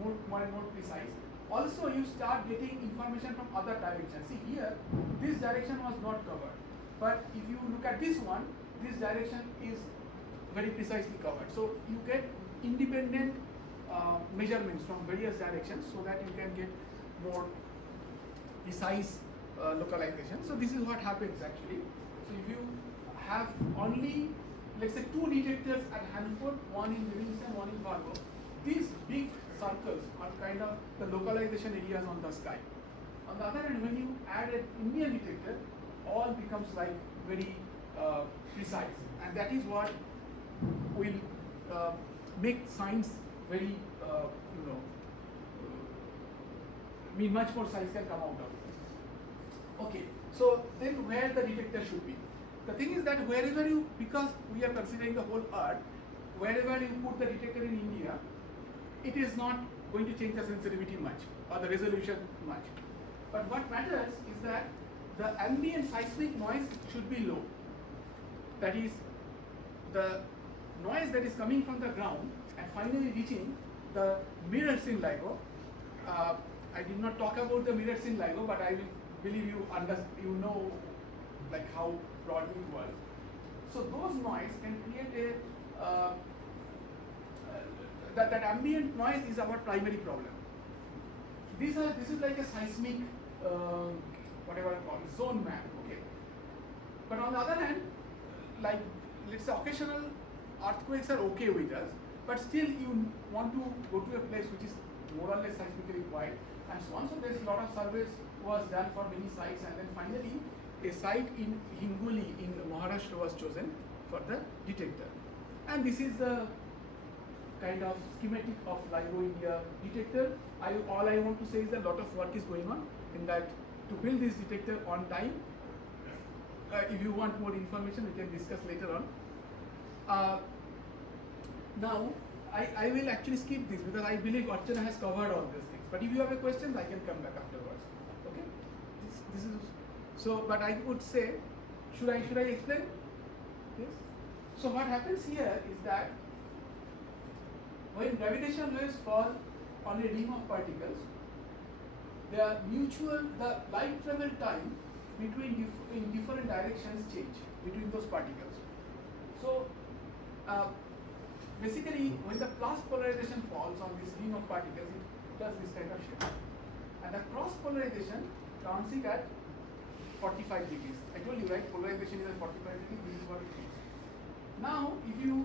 more and more precise. Also, you start getting information from other directions. See here, this direction was not covered, but if you look at this one, this direction is very precisely covered. So you get independent measurements from various directions, so that you can get more precise localization. So this is what happens actually. So if you have only, let's say, 2 detectors at Hanford, one in Livingston, one in Fargo. These big circles are kind of the localization areas on the sky. On the other hand, when you add an Indian detector, all becomes like very precise, and that is what will make science very, mean much more science can come out of it. Okay, so then where the detector should be? The thing is that wherever you, because we are considering the whole Earth, wherever you put the detector in India, it is not going to change the sensitivity much or the resolution much. But what matters is that the ambient seismic noise should be low. That is, the noise that is coming from the ground and finally reaching the mirrors in LIGO. I did not talk about the mirrors in LIGO, but I will believe you know like how broadly it works. So those noise can create a that ambient noise is our primary problem. This is like a seismic whatever I call it, zone map. Okay, but on the other hand, like let's say occasional earthquakes are okay with us, but still you want to go to a place which is more or less seismically quiet and so on. So there's a lot of surveys was done for many sites, and then finally a site in Hingoli in Maharashtra was chosen for the detector. And this is the kind of schematic of LIGO-India detector. All I want to say is that a lot of work is going on in that to build this detector on time. If you want more information, we can discuss later on. Now, I will actually skip this because I believe Archana has covered all these things. But if you have a question, I can come back afterwards. Okay? This is so. But I would say, should I explain? Yes. So what happens here is that when gravitational waves fall on a ring of particles, the light travel time in different directions change between those particles. So basically, when the plus polarization falls on this ring of particles, it does this kind of shape. And the cross polarization turns it at 45 degrees. I told you, right? Polarization is at 45 degrees. This is what it means. Now, if you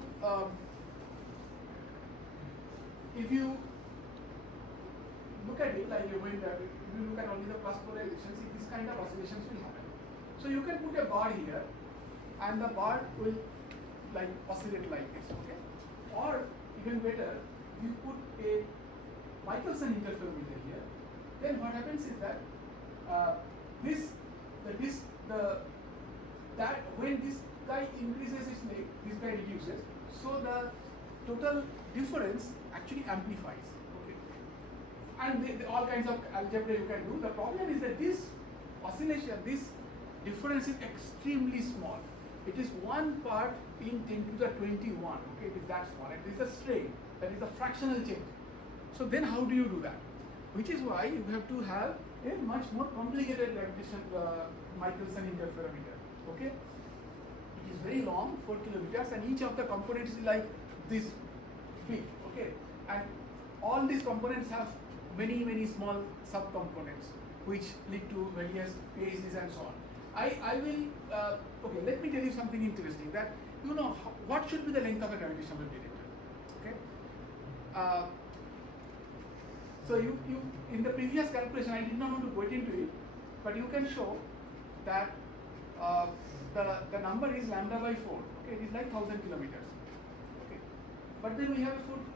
look at it like if you look at only the plus polarization, see this kind of oscillations will happen. So you can put a bar here, and the bar will like oscillate like this, okay? Or even better, you put a Michelson interferometer here. Then what happens is that when this guy increases its length, this guy reduces. So the total difference actually amplifies. Okay, and all kinds of algebra you can do. The problem is that this oscillation, this difference is extremely small. It is 1 part in 10 to the 21. Okay, it is that small. It is a strain. That is a fractional change. So then how do you do that? Which is why you have to have a much more complicated gravitational Michelson interferometer. Okay, it is very long, 4 kilometers, and each of the components is like this big. Okay, and all these components have many small subcomponents which lead to various phases and so on. I will okay. Let me tell you something interesting. That what should be the length of a gravitational detector. Okay. So you in the previous calculation, I did not want to go into it, but you can show that the number is lambda by 4. Okay, it is like 1,000 kilometers. Okay, but then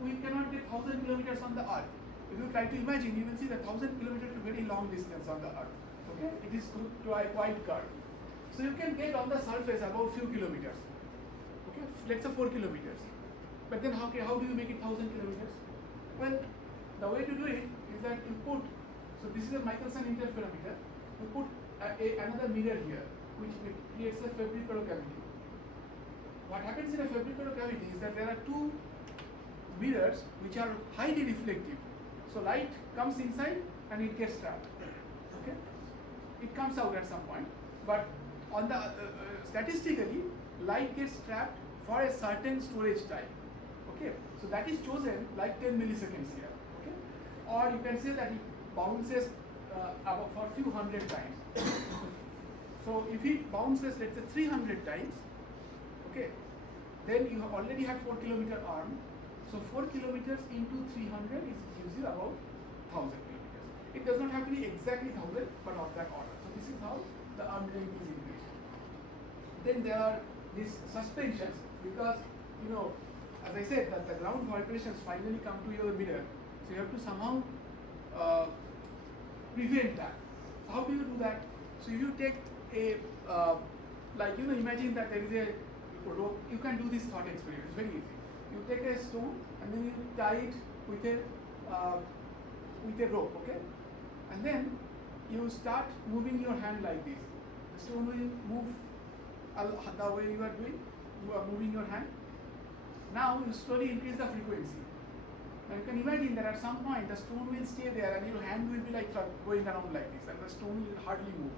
we cannot get 1,000 kilometers on the Earth. If you try to imagine, you will see that 1,000 kilometers is a very long distance on the Earth. Okay, it is quite curved. So you can get on the surface about few kilometers. Okay, let's say 4 kilometers. But then how do you make it 1,000 kilometers? Well, the way to do it is that you put, so this is a Michelson interferometer, you put another mirror here, which creates a fabricator cavity. What happens in a fabricator cavity is that there are 2 mirrors which are highly reflective. So light comes inside and it gets trapped. Okay, it comes out at some point, but on the statistically, light gets trapped for a certain storage time. Okay, so that is chosen like 10 milliseconds here. Okay, or you can say that it bounces about for a few hundred times. So if it bounces, let's say 300 times, Okay. Then you already have 4 kilometer arm. So 4 kilometers into 300 gives you about 1000 kilometers. It does not have to be exactly 1000, but of that order. So this is how the arm length is increased. Then there are these suspensions, because as I said, that the ground vibrations finally come to your mirror. So you have to somehow prevent that. So how do you do that? So if you take a imagine that there is a rope. You can do this thought experiment. It's very easy. You take a stone and then you tie it with a rope, okay? And then you start moving your hand like this. The stone will move the way you are doing. You are moving your hand. Now you slowly increase the frequency. Now you can imagine that at some point the stone will stay there and your hand will be like going around like this, and the stone will hardly move.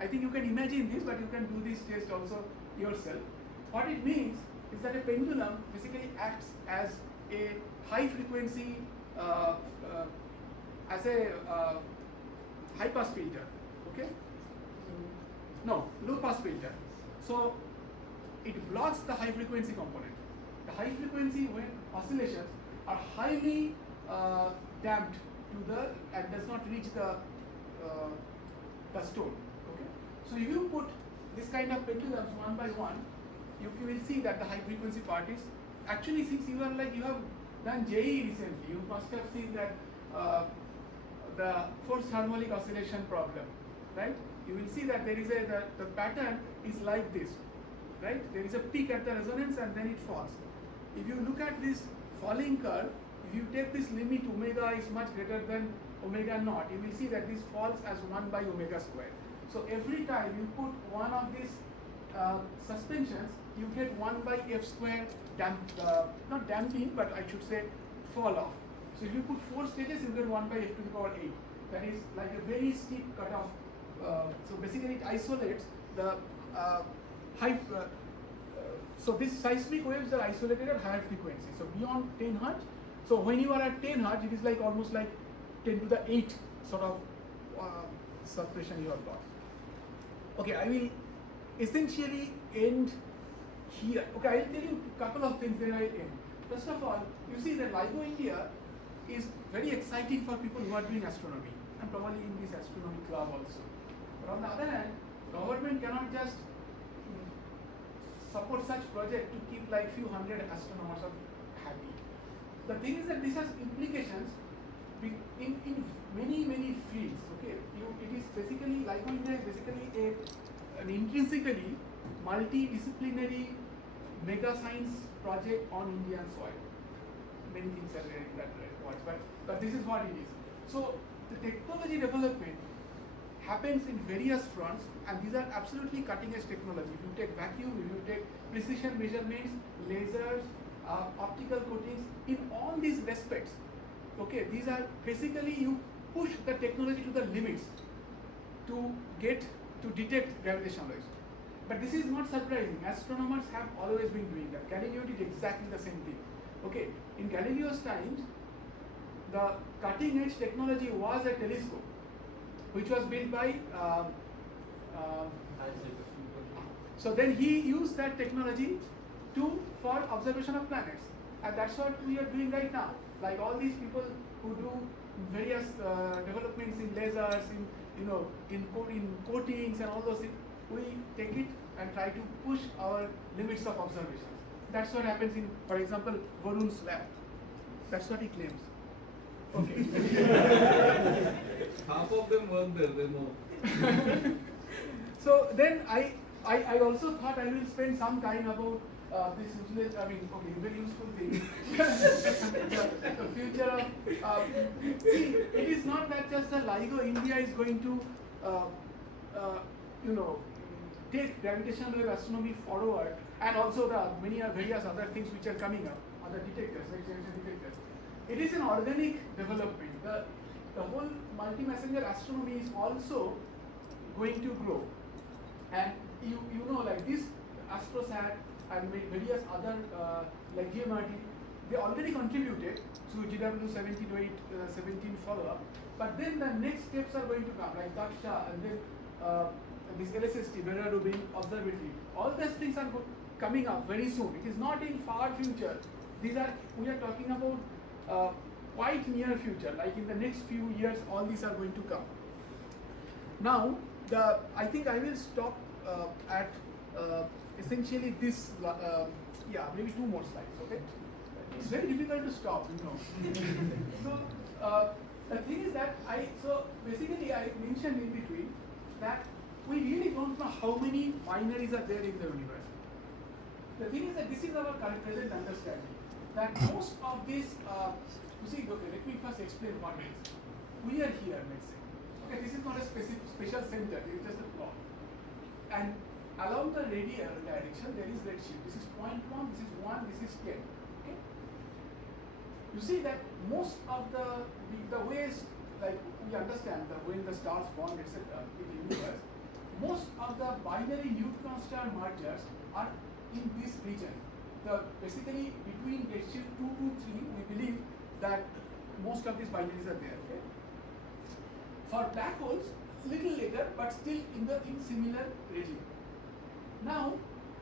I think you can imagine this, but you can do this test also yourself. What it means is that a pendulum basically acts as a high frequency, as a high pass filter, okay? No, low pass filter. So it blocks the high frequency component. The high frequency oscillations are highly damped to the and does not reach the stone. Okay, so if you put this kind of pendulums one by one, you will see that the high frequency part is actually, since you have done JE recently, you must have seen that the forced harmonic oscillation problem, right? You will see that there is the pattern is like this, right? There is a peak at the resonance and then it falls. If you look at this falling curve, if you take this limit omega is much greater than omega naught, you will see that this falls as 1 by omega square. So every time you put one of these suspensions, you get 1 by f square not damping, but I should say fall off. So if you put 4 stages, you get 1 by f to the power 8. That is like a very steep cutoff. So basically it isolates the high. So these seismic waves are isolated at higher frequency. So beyond 10 Hz. So when you are at 10 Hz, it is like almost like 10 to the 8 sort of suppression you have got. Okay, I will essentially end here. Okay, I will tell you a couple of things, then I will end. First of all, you see that LIGO-India is very exciting for people who are doing astronomy, and probably in this astronomy club also. But on the other hand, government cannot just support such project to keep like few hundred astronomers happy. The thing is that this has implications in many fields. Okay, it is basically LIGO-India is basically an intrinsically multi-disciplinary mega science project on Indian soil. Many things are there in that watch, but this is what it is. So the technology development happens in various fronts, and these are absolutely cutting edge technology. If you take vacuum, if you take precision measurements, lasers, optical coatings, in all these respects, okay, these are basically you push the technology to the limits to detect gravitational waves. But this is not surprising. Astronomers have always been doing that. Galileo did exactly the same thing. Okay, in Galileo's times, the cutting edge technology was a telescope, which was built by so then he used that technology for observation of planets, and that's what we are doing right now. Like all these people who do various developments in lasers, in coatings and all those things, we take it and try to push our limits of observations. That's what happens in, for example, Varun's lab. That's what he claims. Okay. Half of them work there, they know. So then I also thought I will spend some time about this useless, very useful thing. the future of, see, it is not that just the LIGO-India is going to, take gravitational wave astronomy forward, and also the various other things which are coming up, other detectors, detectors. It is an organic development. The whole multi-messenger astronomy is also going to grow, and like this AstroSat and various other like GMRT, they already contributed to GW17 to 17 follow-up. But then the next steps are going to come, like Daksha, and then this LSST, Vera Rubin Observatory. All these things are coming up very soon. It is not in far future. We are talking about quite near future, like in the next few years, all these are going to come. Now, I think I will stop at essentially this, maybe 2 more slides, okay? It's very difficult to stop, you know. So, the thing is that basically I mentioned in between that we really don't know how many binaries are there in the universe. The thing is that this is our current present understanding, that most of this, let me first explain what it is. We are here, let's say. Okay, this is not a special center, it is just a plot. And along the radial direction, there is redshift. This is 0.1, this is 1, this is 10. Okay? You see that most of the ways, like we understand that when the stars form, etc., in the universe, most of the binary neutron star mergers are in this region. Basically between redshift 2 to 3, we believe that most of these binaries are there. Okay? For black holes, little later, but still in similar regime. Now,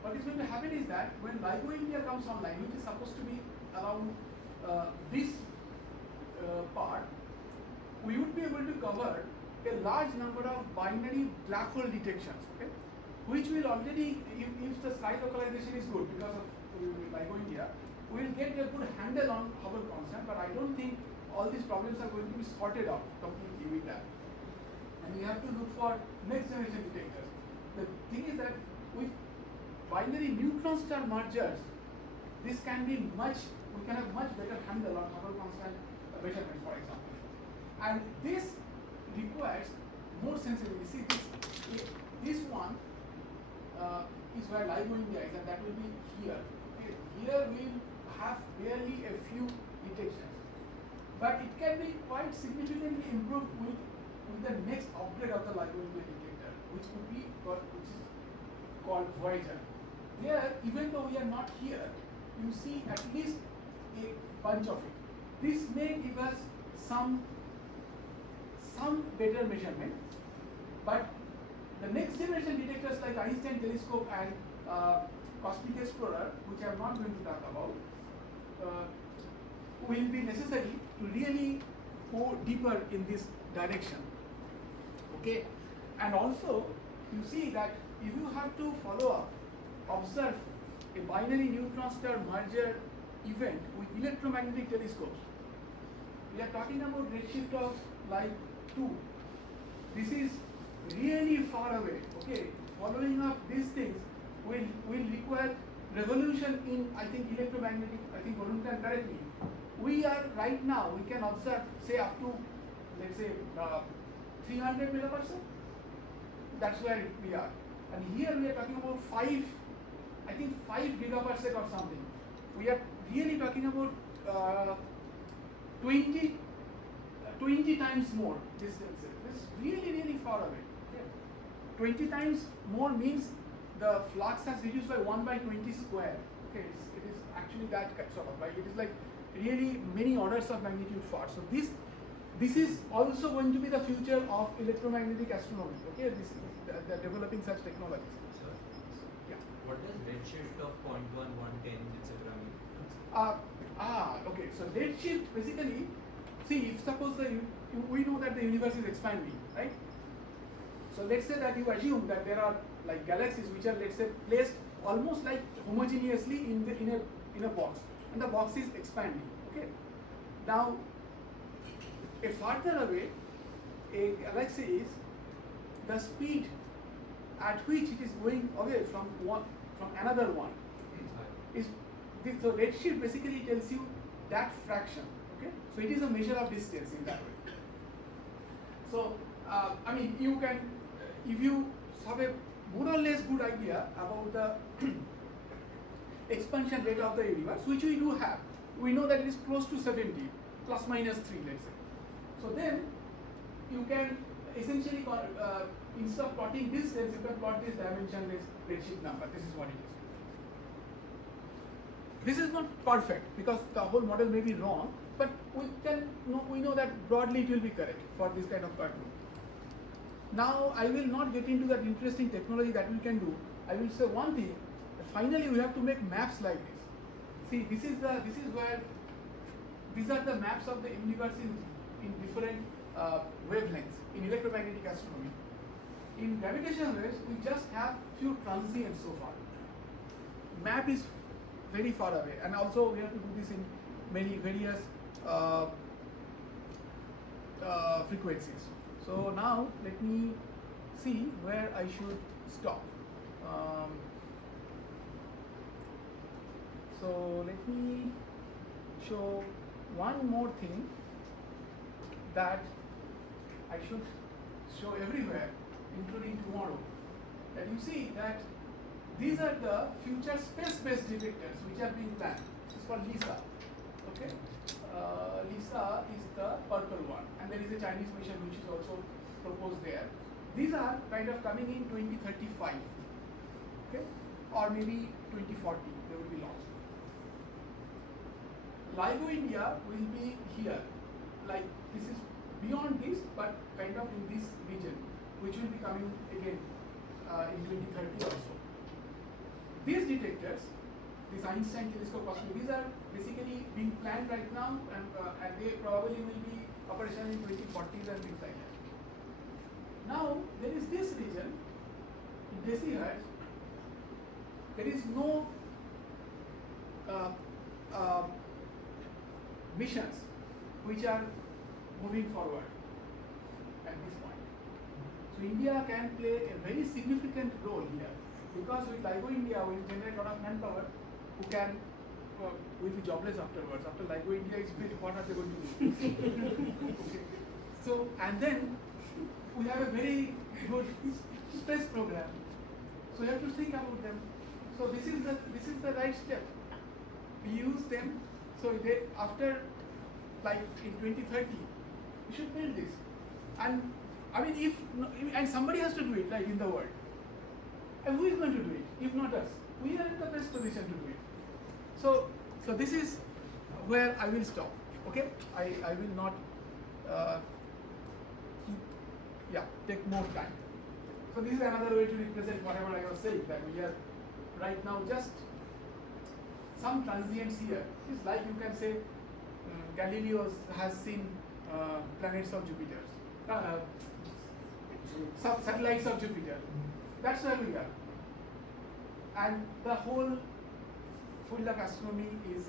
what is going to happen is that when LIGO-India comes online, which is supposed to be around this part, we would be able to cover a large number of binary black hole detections, okay? Which will already, if the size localization is good because of LIGO-India, we will get a good handle on Hubble constant, but I don't think all these problems are going to be sorted out completely with that. And we have to look for next generation detectors. The thing is that with binary neutron star mergers, we can have much better handle on Hubble constant measurement, for example. And this requires more sensitivity. See, this one is where LIGO-India is, and that will be here. Okay. Here we will have barely a few detections, but it can be quite significantly improved with the next upgrade of the LIGO-India detector, which is called Voyager. There, even though we are not here, you see at least a bunch of it. This may give us some better measurement, but the next generation detectors like Einstein telescope and Cosmic Explorer, which I am not going to talk about, will be necessary to really go deeper in this direction. Okay, and also you see that if you have to observe a binary neutron star merger event with electromagnetic telescopes, we are talking about redshift of like 2. This is really far away. Okay, following up these things will require revolution in, I think, electromagnetic. I think Varun can correct me. We are right now, we can observe, say, up to, let's say, 300 milliparsec. That's where we are. And here we are talking about 5 gigaparsec or something. We are really talking about 20 times more distance. This is really, really far away. Okay. 20 times more means the flux has reduced by 1 by 20 square. Okay, it is actually that sort of, right? It is like really many orders of magnitude far. So this is also going to be the future of electromagnetic astronomy. Okay, they are developing such technologies. Sir, Yeah. what does redshift of 0.1, 110, etc. mean? Okay. So redshift basically, see, if suppose we know that the universe is expanding, right? So let's say that you assume that there are like galaxies which are, let's say, placed almost like homogeneously in a box, and the box is expanding. Okay. Now, a farther away a galaxy is, the speed at which it is going away from another one is this. So redshift basically tells you that fraction. Okay, so it is a measure of distance in that way. So I mean, you can, if you have a more or less good idea about the expansion rate of the universe, which we do have, we know that it is close to 70 plus minus 3, let's say. So then you can essentially instead of plotting distance, you can plot this dimensionless redshift number. This is what it is. This is not perfect because the whole model may be wrong, but we know that broadly it will be correct for this kind of cartoon. Now I will not get into that interesting technology that we can do. I will say one thing. finally we have to make maps like this. See, these are the maps of the universe in different wavelengths in electromagnetic astronomy. In gravitational waves, we just have few transients so far. Map is very far away, and also we have to do this in many various frequencies. So now let me see where I should stop. So let me show one more thing that I should show everywhere, including tomorrow. And you see that these are the future space-based detectors which are being planned. This is called LISA. Okay, LISA is the purple one, and there is a Chinese mission which is also proposed there. These are kind of coming in 2035, okay, or maybe 2040. They will be launched. LIGO-India will be here, like this is beyond this, but kind of in this region, which will be coming again in 2030 also. These detectors, this Einstein telescope possibly, these are basically being planned right now, and they probably will be operational in 2040s and things like that. Now there is this region in decihertz. There is no missions which are moving forward at this point. So India can play a very significant role here, because with LIGO-India we will generate a lot of manpower who can will be jobless afterwards. After LIGO-India is built, what are they going to do? Okay. So, and then we have a very good space program. So you have to think about them. So this is the right step. We use them. So they, after like in 2030, we should build this. And I mean, and somebody has to do it, like in the world. And who is going to do it if not us? We are in the best position to do it. So this is where I will stop. Okay, I will not take more time. So this is another way to represent whatever I was saying, that we are right now just some transients here. It's like you can say Galileo has seen planets of Jupiter, some satellites of Jupiter. That's where we are. And the whole field of astronomy is,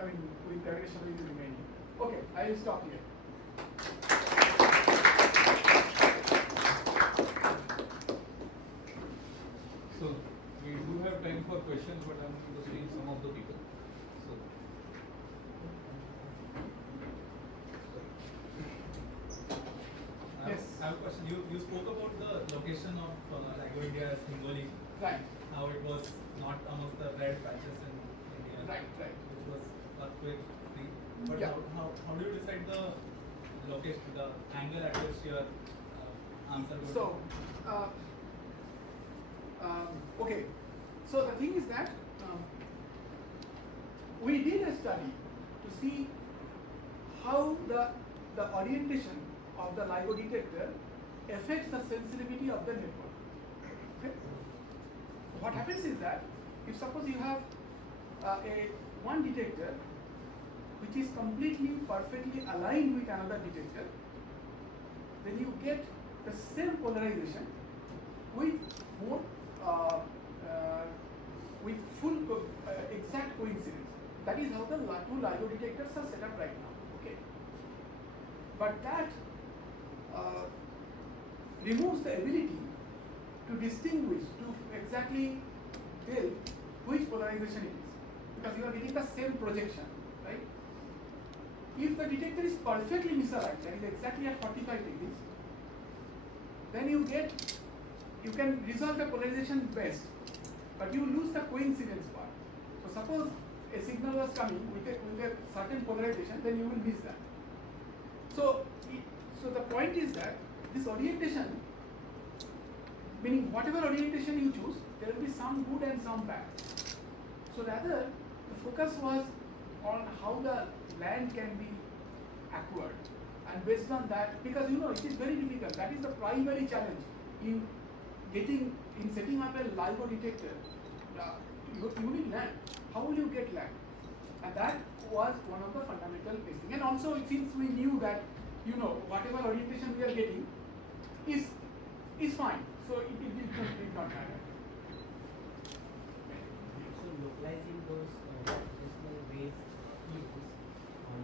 I mean, with gravitational is remaining. Okay, I will stop here. So we do have time for questions, but I'm going to see some of the people. So Yes. I have a question. You spoke about the location of LIGO-India as Hingoli, Right. how it was not amongst the red patches in India, Right. which was earthquake free. But Yeah. how do you decide the location, the angle at which your answer would So, okay. So the thing is that we did a study to see how the orientation of the LIGO detector affects the sensitivity of the network. Okay. What happens is that if suppose you have one detector which is completely perfectly aligned with another detector, then you get the same polarization with more with full exact coincidence. That is how the two LIGO detectors are set up right now. Okay, but that removes the ability to distinguish, to exactly tell which polarization it is, because you are getting the same projection, right? If the detector is perfectly misaligned, that is exactly at 45 degrees, then you can resolve the polarization best, but you lose the coincidence part. So suppose a signal was coming with a certain polarization, then you will miss that. So the point is that this orientation, meaning whatever orientation you choose, there will be some good and some bad. So rather, the focus was on how the land can be acquired, and based on that, because it is very difficult. That is the primary challenge in setting up a LIGO detector you need land. How will you get land? And that was one of the fundamental things. And also, since we knew that, you know, whatever orientation we are getting is fine. So it did not matter. So localizing those traditional ways you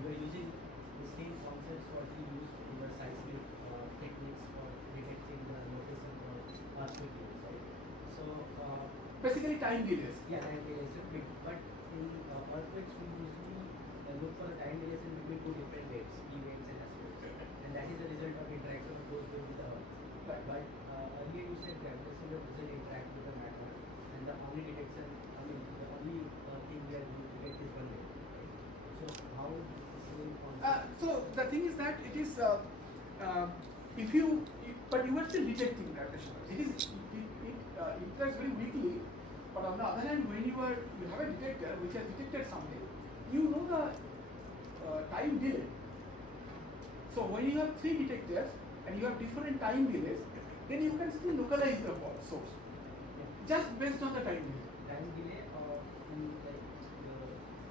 are using the same concepts what you use in the seismic techniques for detecting the noticing or earthquake waves, right? So Basically, time delays. yeah, time delays are big, but in earthquakes we usually look for the time delays in between two different waves, E waves and S waves, and that is the result of interaction of those waves with the Earth. Right. But earlier you said gravitational wave doesn't interact with the matter, and the only detection, I mean, the only thing we are going to detect is one wave, right? So how is the same concept? So the thing is that it is but you are still detecting gravitational. It interacts very weakly. But on the other hand, when you have a detector which has detected something, you know the time delay. So when you have 3 detectors and you have different time delays, then you can still localize the source just based on the time delay. Time delay or in like the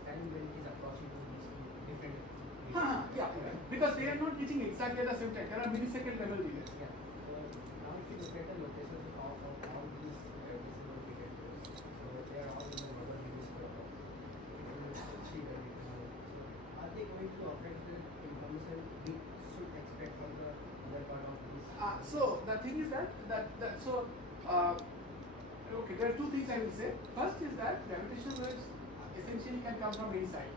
time when it is approaching these two different waves? Yeah. Because they are not reaching exactly at the same time. There are millisecond level delays. Yeah. Now if you look at the locations of all these gravitational detectors, so they are all in the northern hemisphere. If you see the so are they going to affect the information we should expect from the other part of this? So the thing is that okay, there are 2 things I will say. First is that gravitational waves essentially can come from any side.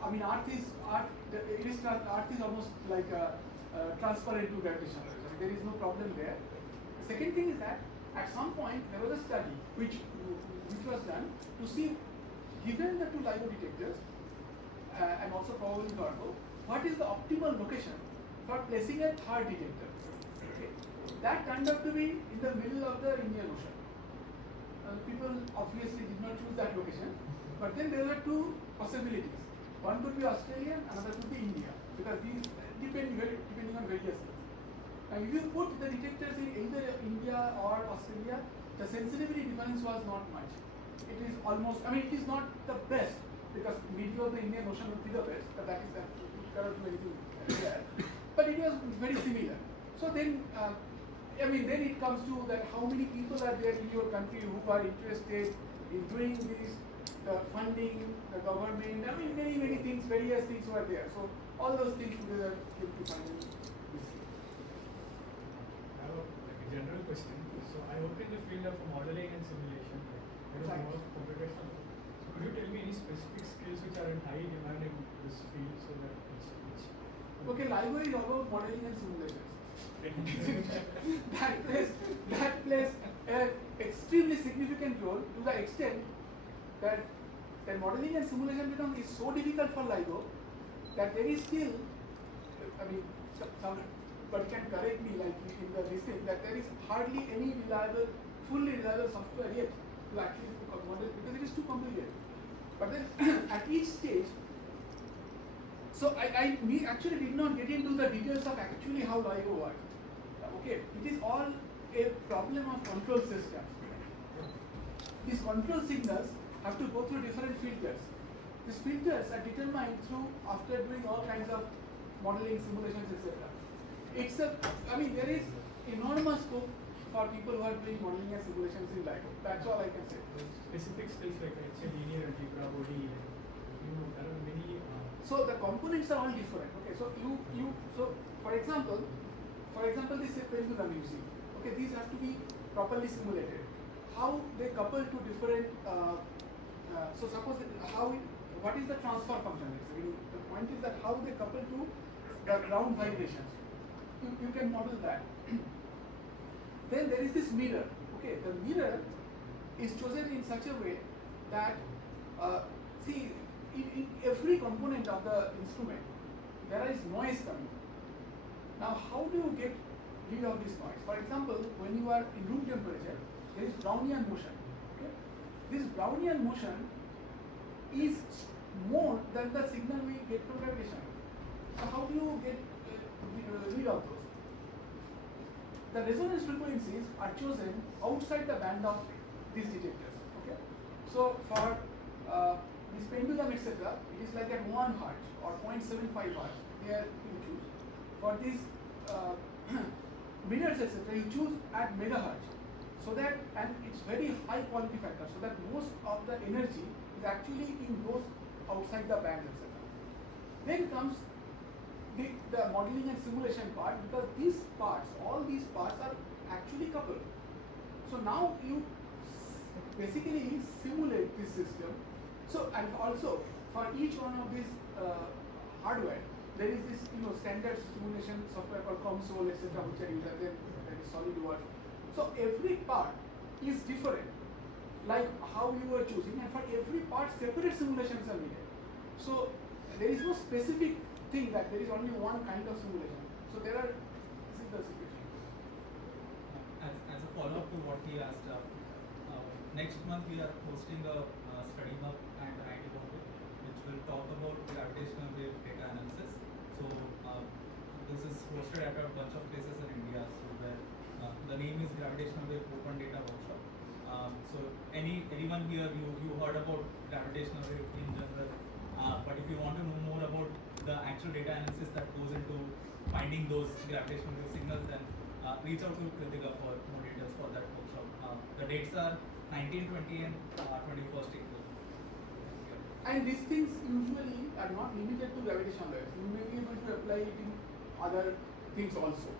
I mean, Earth is almost like transparent to gravitational waves. I mean, there is no problem there. The second thing is that at some point there was a study which was done to see, given the 2 LIGO detectors and also probably Virgo, what is the optimal location for placing a 3rd detector. Okay. That turned out to be in the middle of the Indian Ocean. People obviously did not choose that location, but then there were 2 possibilities. One could be Australia, another could be India, because these depending on various things. Now, if you put the detectors in either India or Australia, the sensitivity difference was not much. It is almost, I mean, it is not the best, because middle of the Indian Ocean would be the best, but that is that you cannot do anything there. But it was very similar. So then, then it comes to that how many people are there in your country who are interested in doing this, the funding, the government, I mean many things, various things were there. So all those things together came to finally this. I have a general question. So I work in the field of modeling and simulation. I don't know of computational. So could you tell me any specific skills which are in high demand in this field so that it's Okay, LIGO is about modeling and simulations. that plays an extremely significant role to the extent that modeling and simulation is so difficult for LIGO that there is still, I mean, somebody can correct me like in the listing, that there is hardly any fully reliable software yet to actually model because it is too complicated. But then at each stage, so we actually did not get into the details of actually how LIGO works. Okay, it is all a problem of control systems. These control signals have to go through different filters. These filters are determined after doing all kinds of modeling, simulations, etc. There is enormous scope for people who are doing modeling and simulations in LIGO. That's all I can say. specific skills like let's say linear algebra, ODE, there are many. So the components are all different. Okay, so so for example, this pendulum you see. Okay, these have to be properly simulated. How they couple to different. So suppose what is the transfer function? The point is that how they couple to the ground vibrations. You can model that. Then there is this mirror. Okay, the mirror is chosen in such a way that in every component of the instrument there is noise coming. Now, how do you get rid of this noise? For example, when you are in room temperature, there is Brownian motion. Okay? This Brownian motion is more than the signal we get from gravitation. So, how do you get rid of those? The resonance frequencies are chosen outside the band of these detectors. Okay? So for this pendulum etc., it is like at 1 hertz or 0.75 hertz. There you choose. For these mirrors etc., you choose at megahertz. So that, and it's very high quality factor, so that most of the energy is actually in those outside the band etc. Then comes the modeling and simulation part, because these parts, all these parts are actually coupled. So now you basically simulate this system. So, and also for each one of these hardware, there is this standard simulation software called console etc., which are used, and then there is SolidWorks. So every part is different, like how you are choosing, and for every part separate simulations are needed. So there is no specific thing that there is only one kind of simulation. So there are, this is the situation. As a follow-up to what he asked, next month we are hosting a study hub at IIT Bombay, which will talk about gravitational wave data analysis. So this is hosted at a bunch of places in India. So where the name is Gravitational Wave Open Data Workshop. So anyone here, you heard about gravitational wave in general, but if you want to know more about the actual data analysis that goes into finding those gravitational wave signals, then reach out to Krittika for more details for that workshop. The dates are 19, 20 and 21st April. And these things usually are not limited to gravitational waves. You may be able to apply it in other things also.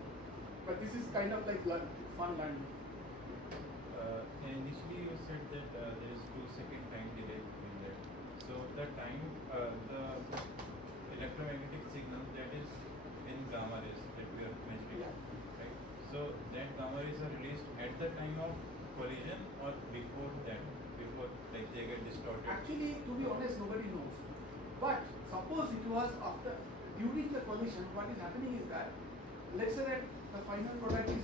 But this is kind of like fun learning. Initially you said that there is 2-second time delay between that. So the time, the electromagnetic signal that is in gamma rays that we are measuring, right? So that gamma rays are released at the time of collision or before that, before like they get distorted? Actually, to be honest, nobody knows. But suppose it was after, during the collision, what is happening is that, let's say that the final product is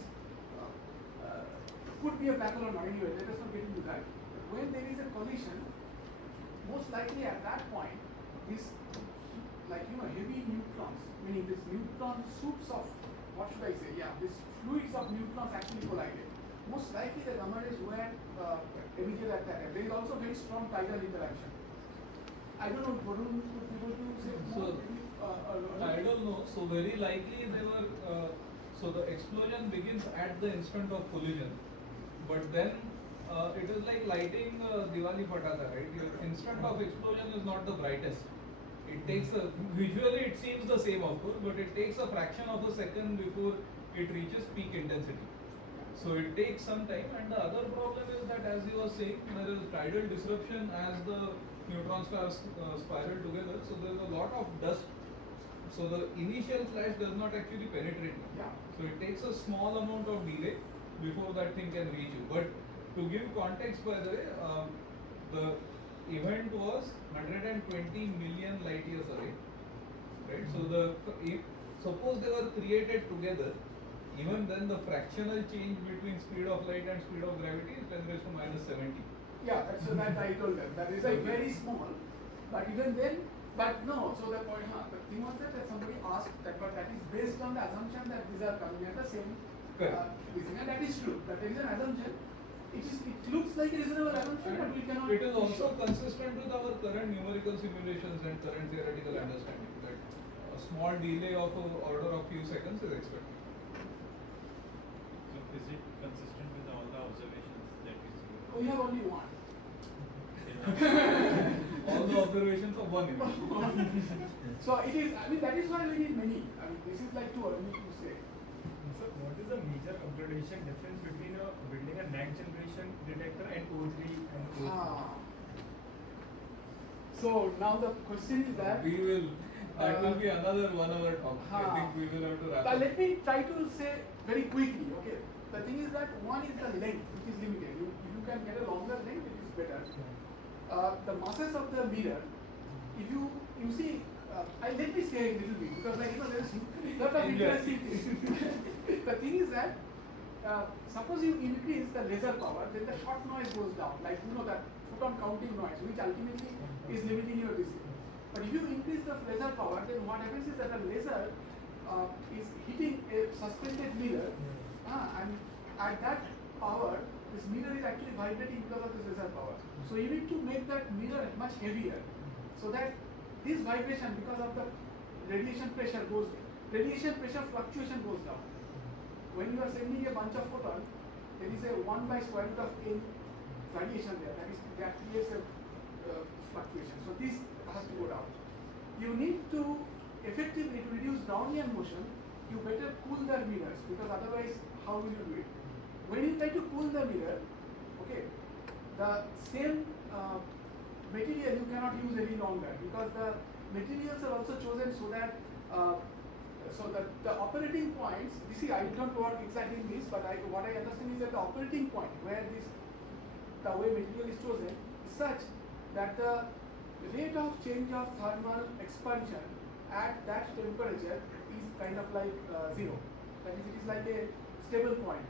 could be a black hole or not, anyway, let us not get into that. When there is a collision, most likely at that point, this heavy neutrons, meaning this neutron soups of, what should I say, this fluids of neutrons actually collided. Most likely the gamma rays were emitted at that time. There is also very strong tidal interaction. I don't know, Varun would be able to say more? Tidal no, so very likely they were, so the explosion begins at the instant of collision, but then it is like lighting Diwali pataka, right? Your instant of explosion is not the brightest. It takes visually it seems the same of course, but it takes a fraction of a second before it reaches peak intensity. So it takes some time, and the other problem is that, as you were saying, there is tidal disruption as the neutron stars spiral together, so there is a lot of dust. So the initial flash does not actually penetrate. So it takes a small amount of delay before that thing can reach you. But to give context, by the way, the event was 120 million light years away, right? So suppose they were created together, even then the fractional change between speed of light and speed of gravity is 10⁻⁻70. Yeah, that's what I told them. That is like very small, but even then, but no. So the thing was that somebody asked that, but that is based on the assumption that these are coming at the same and that is true. But there is an assumption. It looks like a reasonable assumption, but we cannot. It is also consistent with our current numerical simulations and current theoretical understanding that a small delay of an order of few seconds is expected. So is it consistent with all the observations that we see? We have only one. All the observations of one image. So it is. I mean, that is why we need many. I mean, this is like too early to say. So what is the major computation difference between building a next generation detector and O3 and O3? So now the question is that That will be another 1 hour talk. I think we will have to wrap up. Let me try to say very quickly. Okay, the thing is that one is the length, which is limited. If you can get a longer length, it is better. The masses of the mirror, if you see, let me say a little bit because there is a lot of interesting things. The thing is that suppose you increase the laser power, then the shot noise goes down. Like that photon counting noise, which ultimately is limiting your DC. But if you increase the laser power, then what happens is that the laser is hitting a suspended mirror, and at that power, this mirror is actually vibrating because of this laser power. So you need to make that mirror much heavier, so that this vibration, because of the radiation pressure fluctuation goes down. When you are sending a bunch of photons, there is a 1 by square root of n radiation there. That creates a fluctuation. So this has to go down. You need to effectively, to reduce Brownian motion, you better cool the mirrors, because otherwise how will you do it? When you try to cool the mirror, okay, the same material you cannot use any longer, because the materials are also chosen so that the operating points, you see, I don't work exactly in this, but what I understand is that the operating point where the way material is chosen is such that the rate of change of thermal expansion at that temperature is kind of like zero. That is, it is like a stable point.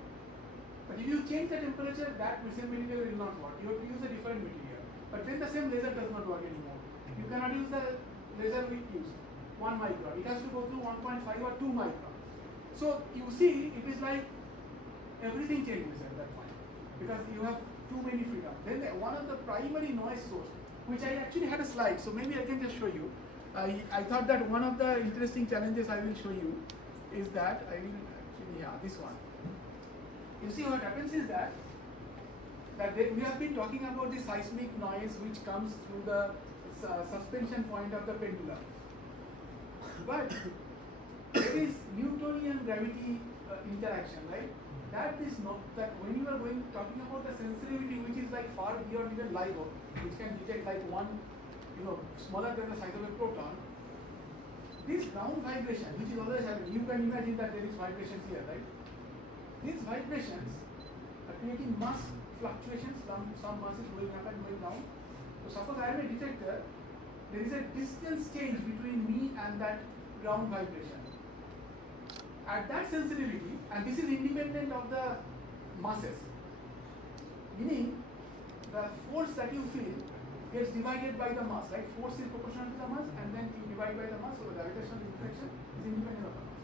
But if you change the temperature, that same material will not work. You have to use a different material. But then the same laser does not work anymore. You cannot use the laser we used, 1 micron. It has to go through 1.5 or 2 micron. So you see, it is like everything changes at that point, because you have too many freedom. Then one of the primary noise source, which I actually had a slide, so maybe I can just show you. I thought that one of the interesting challenges I will show you is that this one. You see, what happens is that we have been talking about the seismic noise which comes through the suspension point of the pendulum. But there is Newtonian gravity interaction, right? That is not, that when you are talking about the sensitivity which is like far beyond even LIGO, which can detect like one, smaller than the size of a proton, this ground vibration, which is always happening, you can imagine that there is vibrations here, right? These vibrations are creating mass fluctuations, some mass is going up and going down. So suppose I am a detector, there is a distance change between me and that ground vibration. At that sensitivity, and this is independent of the masses, meaning the force that you feel gets divided by the mass, right? Force is proportional to the mass, and then you divide by the mass, so the gravitational interaction is independent of the mass.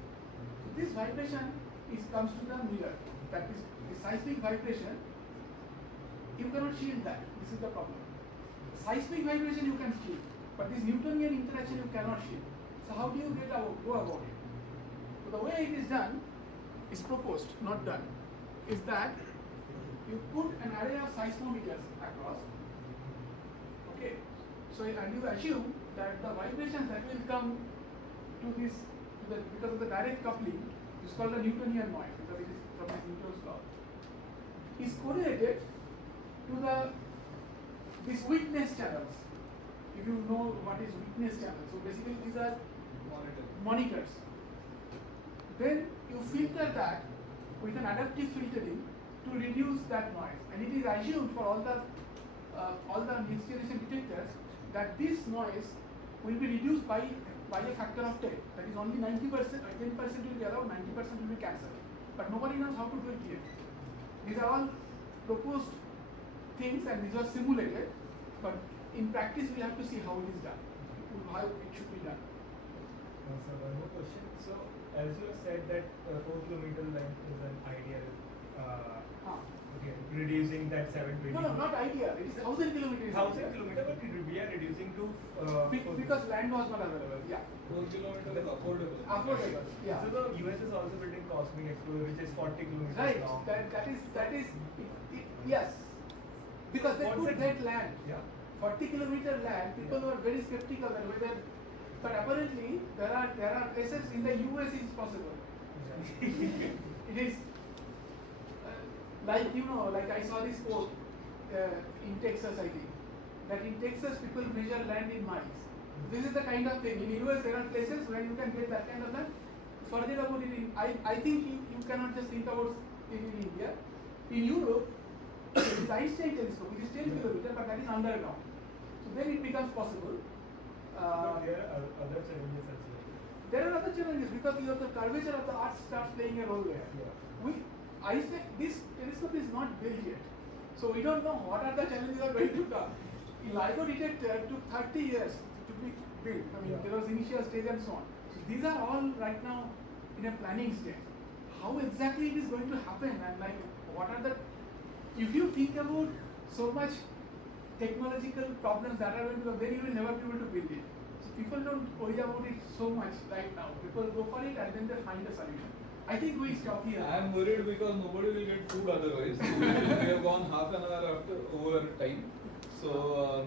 So this vibration comes to the mirror. That is the seismic vibration. You cannot shield that. This is the problem. Seismic vibration you can shield, but this Newtonian interaction you cannot shield. So how do you go about it? So the way it is done is proposed, not done, is that you put an array of seismometers across. Okay. So and you assume that the vibrations that will come to this, because of the direct coupling, is called the Newtonian noise, because it is from Newton's law, is correlated to these witness channels. If you know what is witness channel, so basically these are monitors. Then you filter that with an adaptive filtering to reduce that noise, and it is assumed for all the next generation detectors that this noise will be reduced by a factor of 10. That is only 90%, 10% will be allowed, 90% will be cancelled. But nobody knows how to do it yet. These are all proposed things, and these are simulated, but in practice we have to see how it is done, how it should be done. So one more question. So as you have said that 4 kilometer length is an ideal, okay, reducing that 720. No, not ideal. It is 1,000 kilometers. 1,000 kilometer, but we are reducing to because land was not available. Yeah. 4 kilometers is affordable. Affordable. Yeah. So the US is also building cosmic explorer, which is 40 kilometers Right. long. That is yes. Because they could get land. Yeah. 40-kilometer land. People were very skeptical that whether, but apparently there are places in the US it is possible. It is like I saw this quote in Texas, I think, that in Texas people measure land in miles. This is the kind of thing. In US there are places where you can get that kind of land. Forget about it. I think you cannot just think about it in India. In Europe, there is Einstein telescope, which is 10 kilometers, but that is underground. So then it becomes possible. But there are other challenges as well. There are other challenges because the curvature of the Earth starts playing a role there. Yeah. This telescope is not built yet, so we don't know what are the challenges are going to come. The LIGO detector took 30 years to be built. I mean, there was initial stage and so on. So these are all right now in a planning stage. How exactly it is going to happen, and like what are the if you think about so much technological problems that are going to come, then you will never be able to build it. So people don't worry about it so much right now. People go for it and then they find a solution. I think we stop here. I am worried because nobody will get food otherwise. We have gone half an hour after over time. So,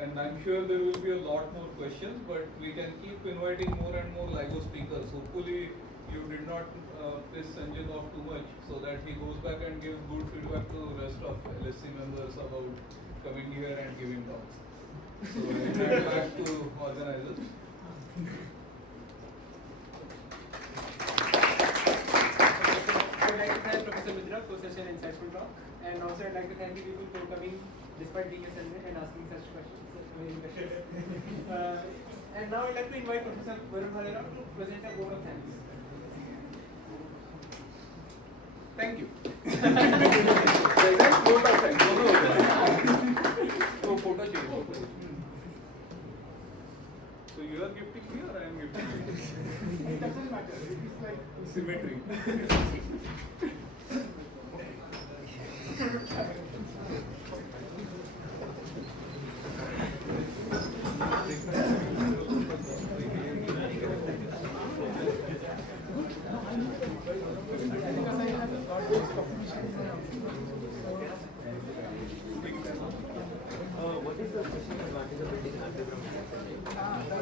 and I'm sure there will be a lot more questions, but we can keep inviting more and more LIGO speakers. Hopefully, you did not piss Sanjit off too much, so that he goes back and gives good feedback to the rest of LSC members about coming here and giving talks. So I hand back to organizers. I would like to thank Professor Mitra for such an insightful talk, and also I'd like to thank the people for coming despite being a Sunday and asking such questions. And now I'd like to invite Professor Varun Bhalera to present a vote of thanks. Thank you. So you are gifting me or I am gifting you? It doesn't matter. It is like Symmetry. because I have a lot of competition in my office. What is the specific advantage of building an underground detector?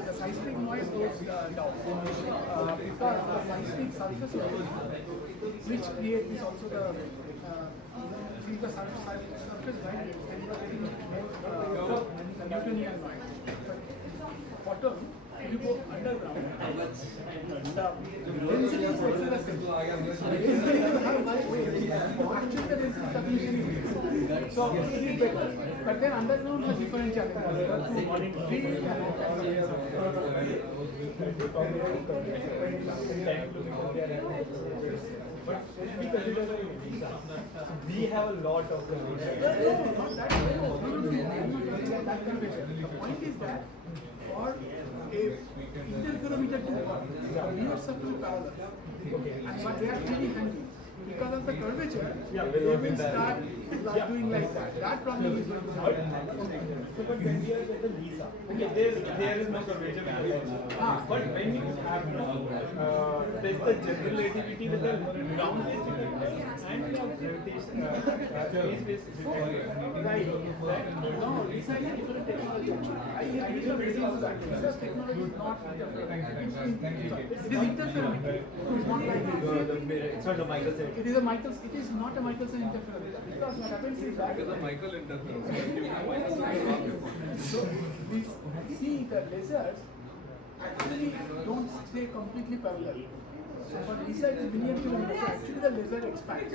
The seismic noise goes down because the seismic surface noise, which creates is also the since the surface right, and you are getting more Newtonian noise. But bottom, if you go underground, the density is also the same. Basically, you have high wave. Actually, the density calculation is so it is better. But then underground has different challenges. But if we consider the visa, we have a lot of the No, not that. That convention. The point is that for a interferometer to work, the mirrors have to be parallel. But they are really handy. Because of the curvature, they will start doing like that. That problem is going to happen. So, but when we are at the visa, okay, there is no curvature but when we have there's the general relativity with the ground based and we have space-based Right. No, these are different technologies. I agree with the reasons that this technology is not interferometer. It is interferometer. It is not like It's not a Michelson. it is a Michelson. It is not a Michelson interferometer because what happens is that. It is a Michael interference. So we see the lasers actually don't stay completely parallel. So for these linear kilometers, actually the laser expands.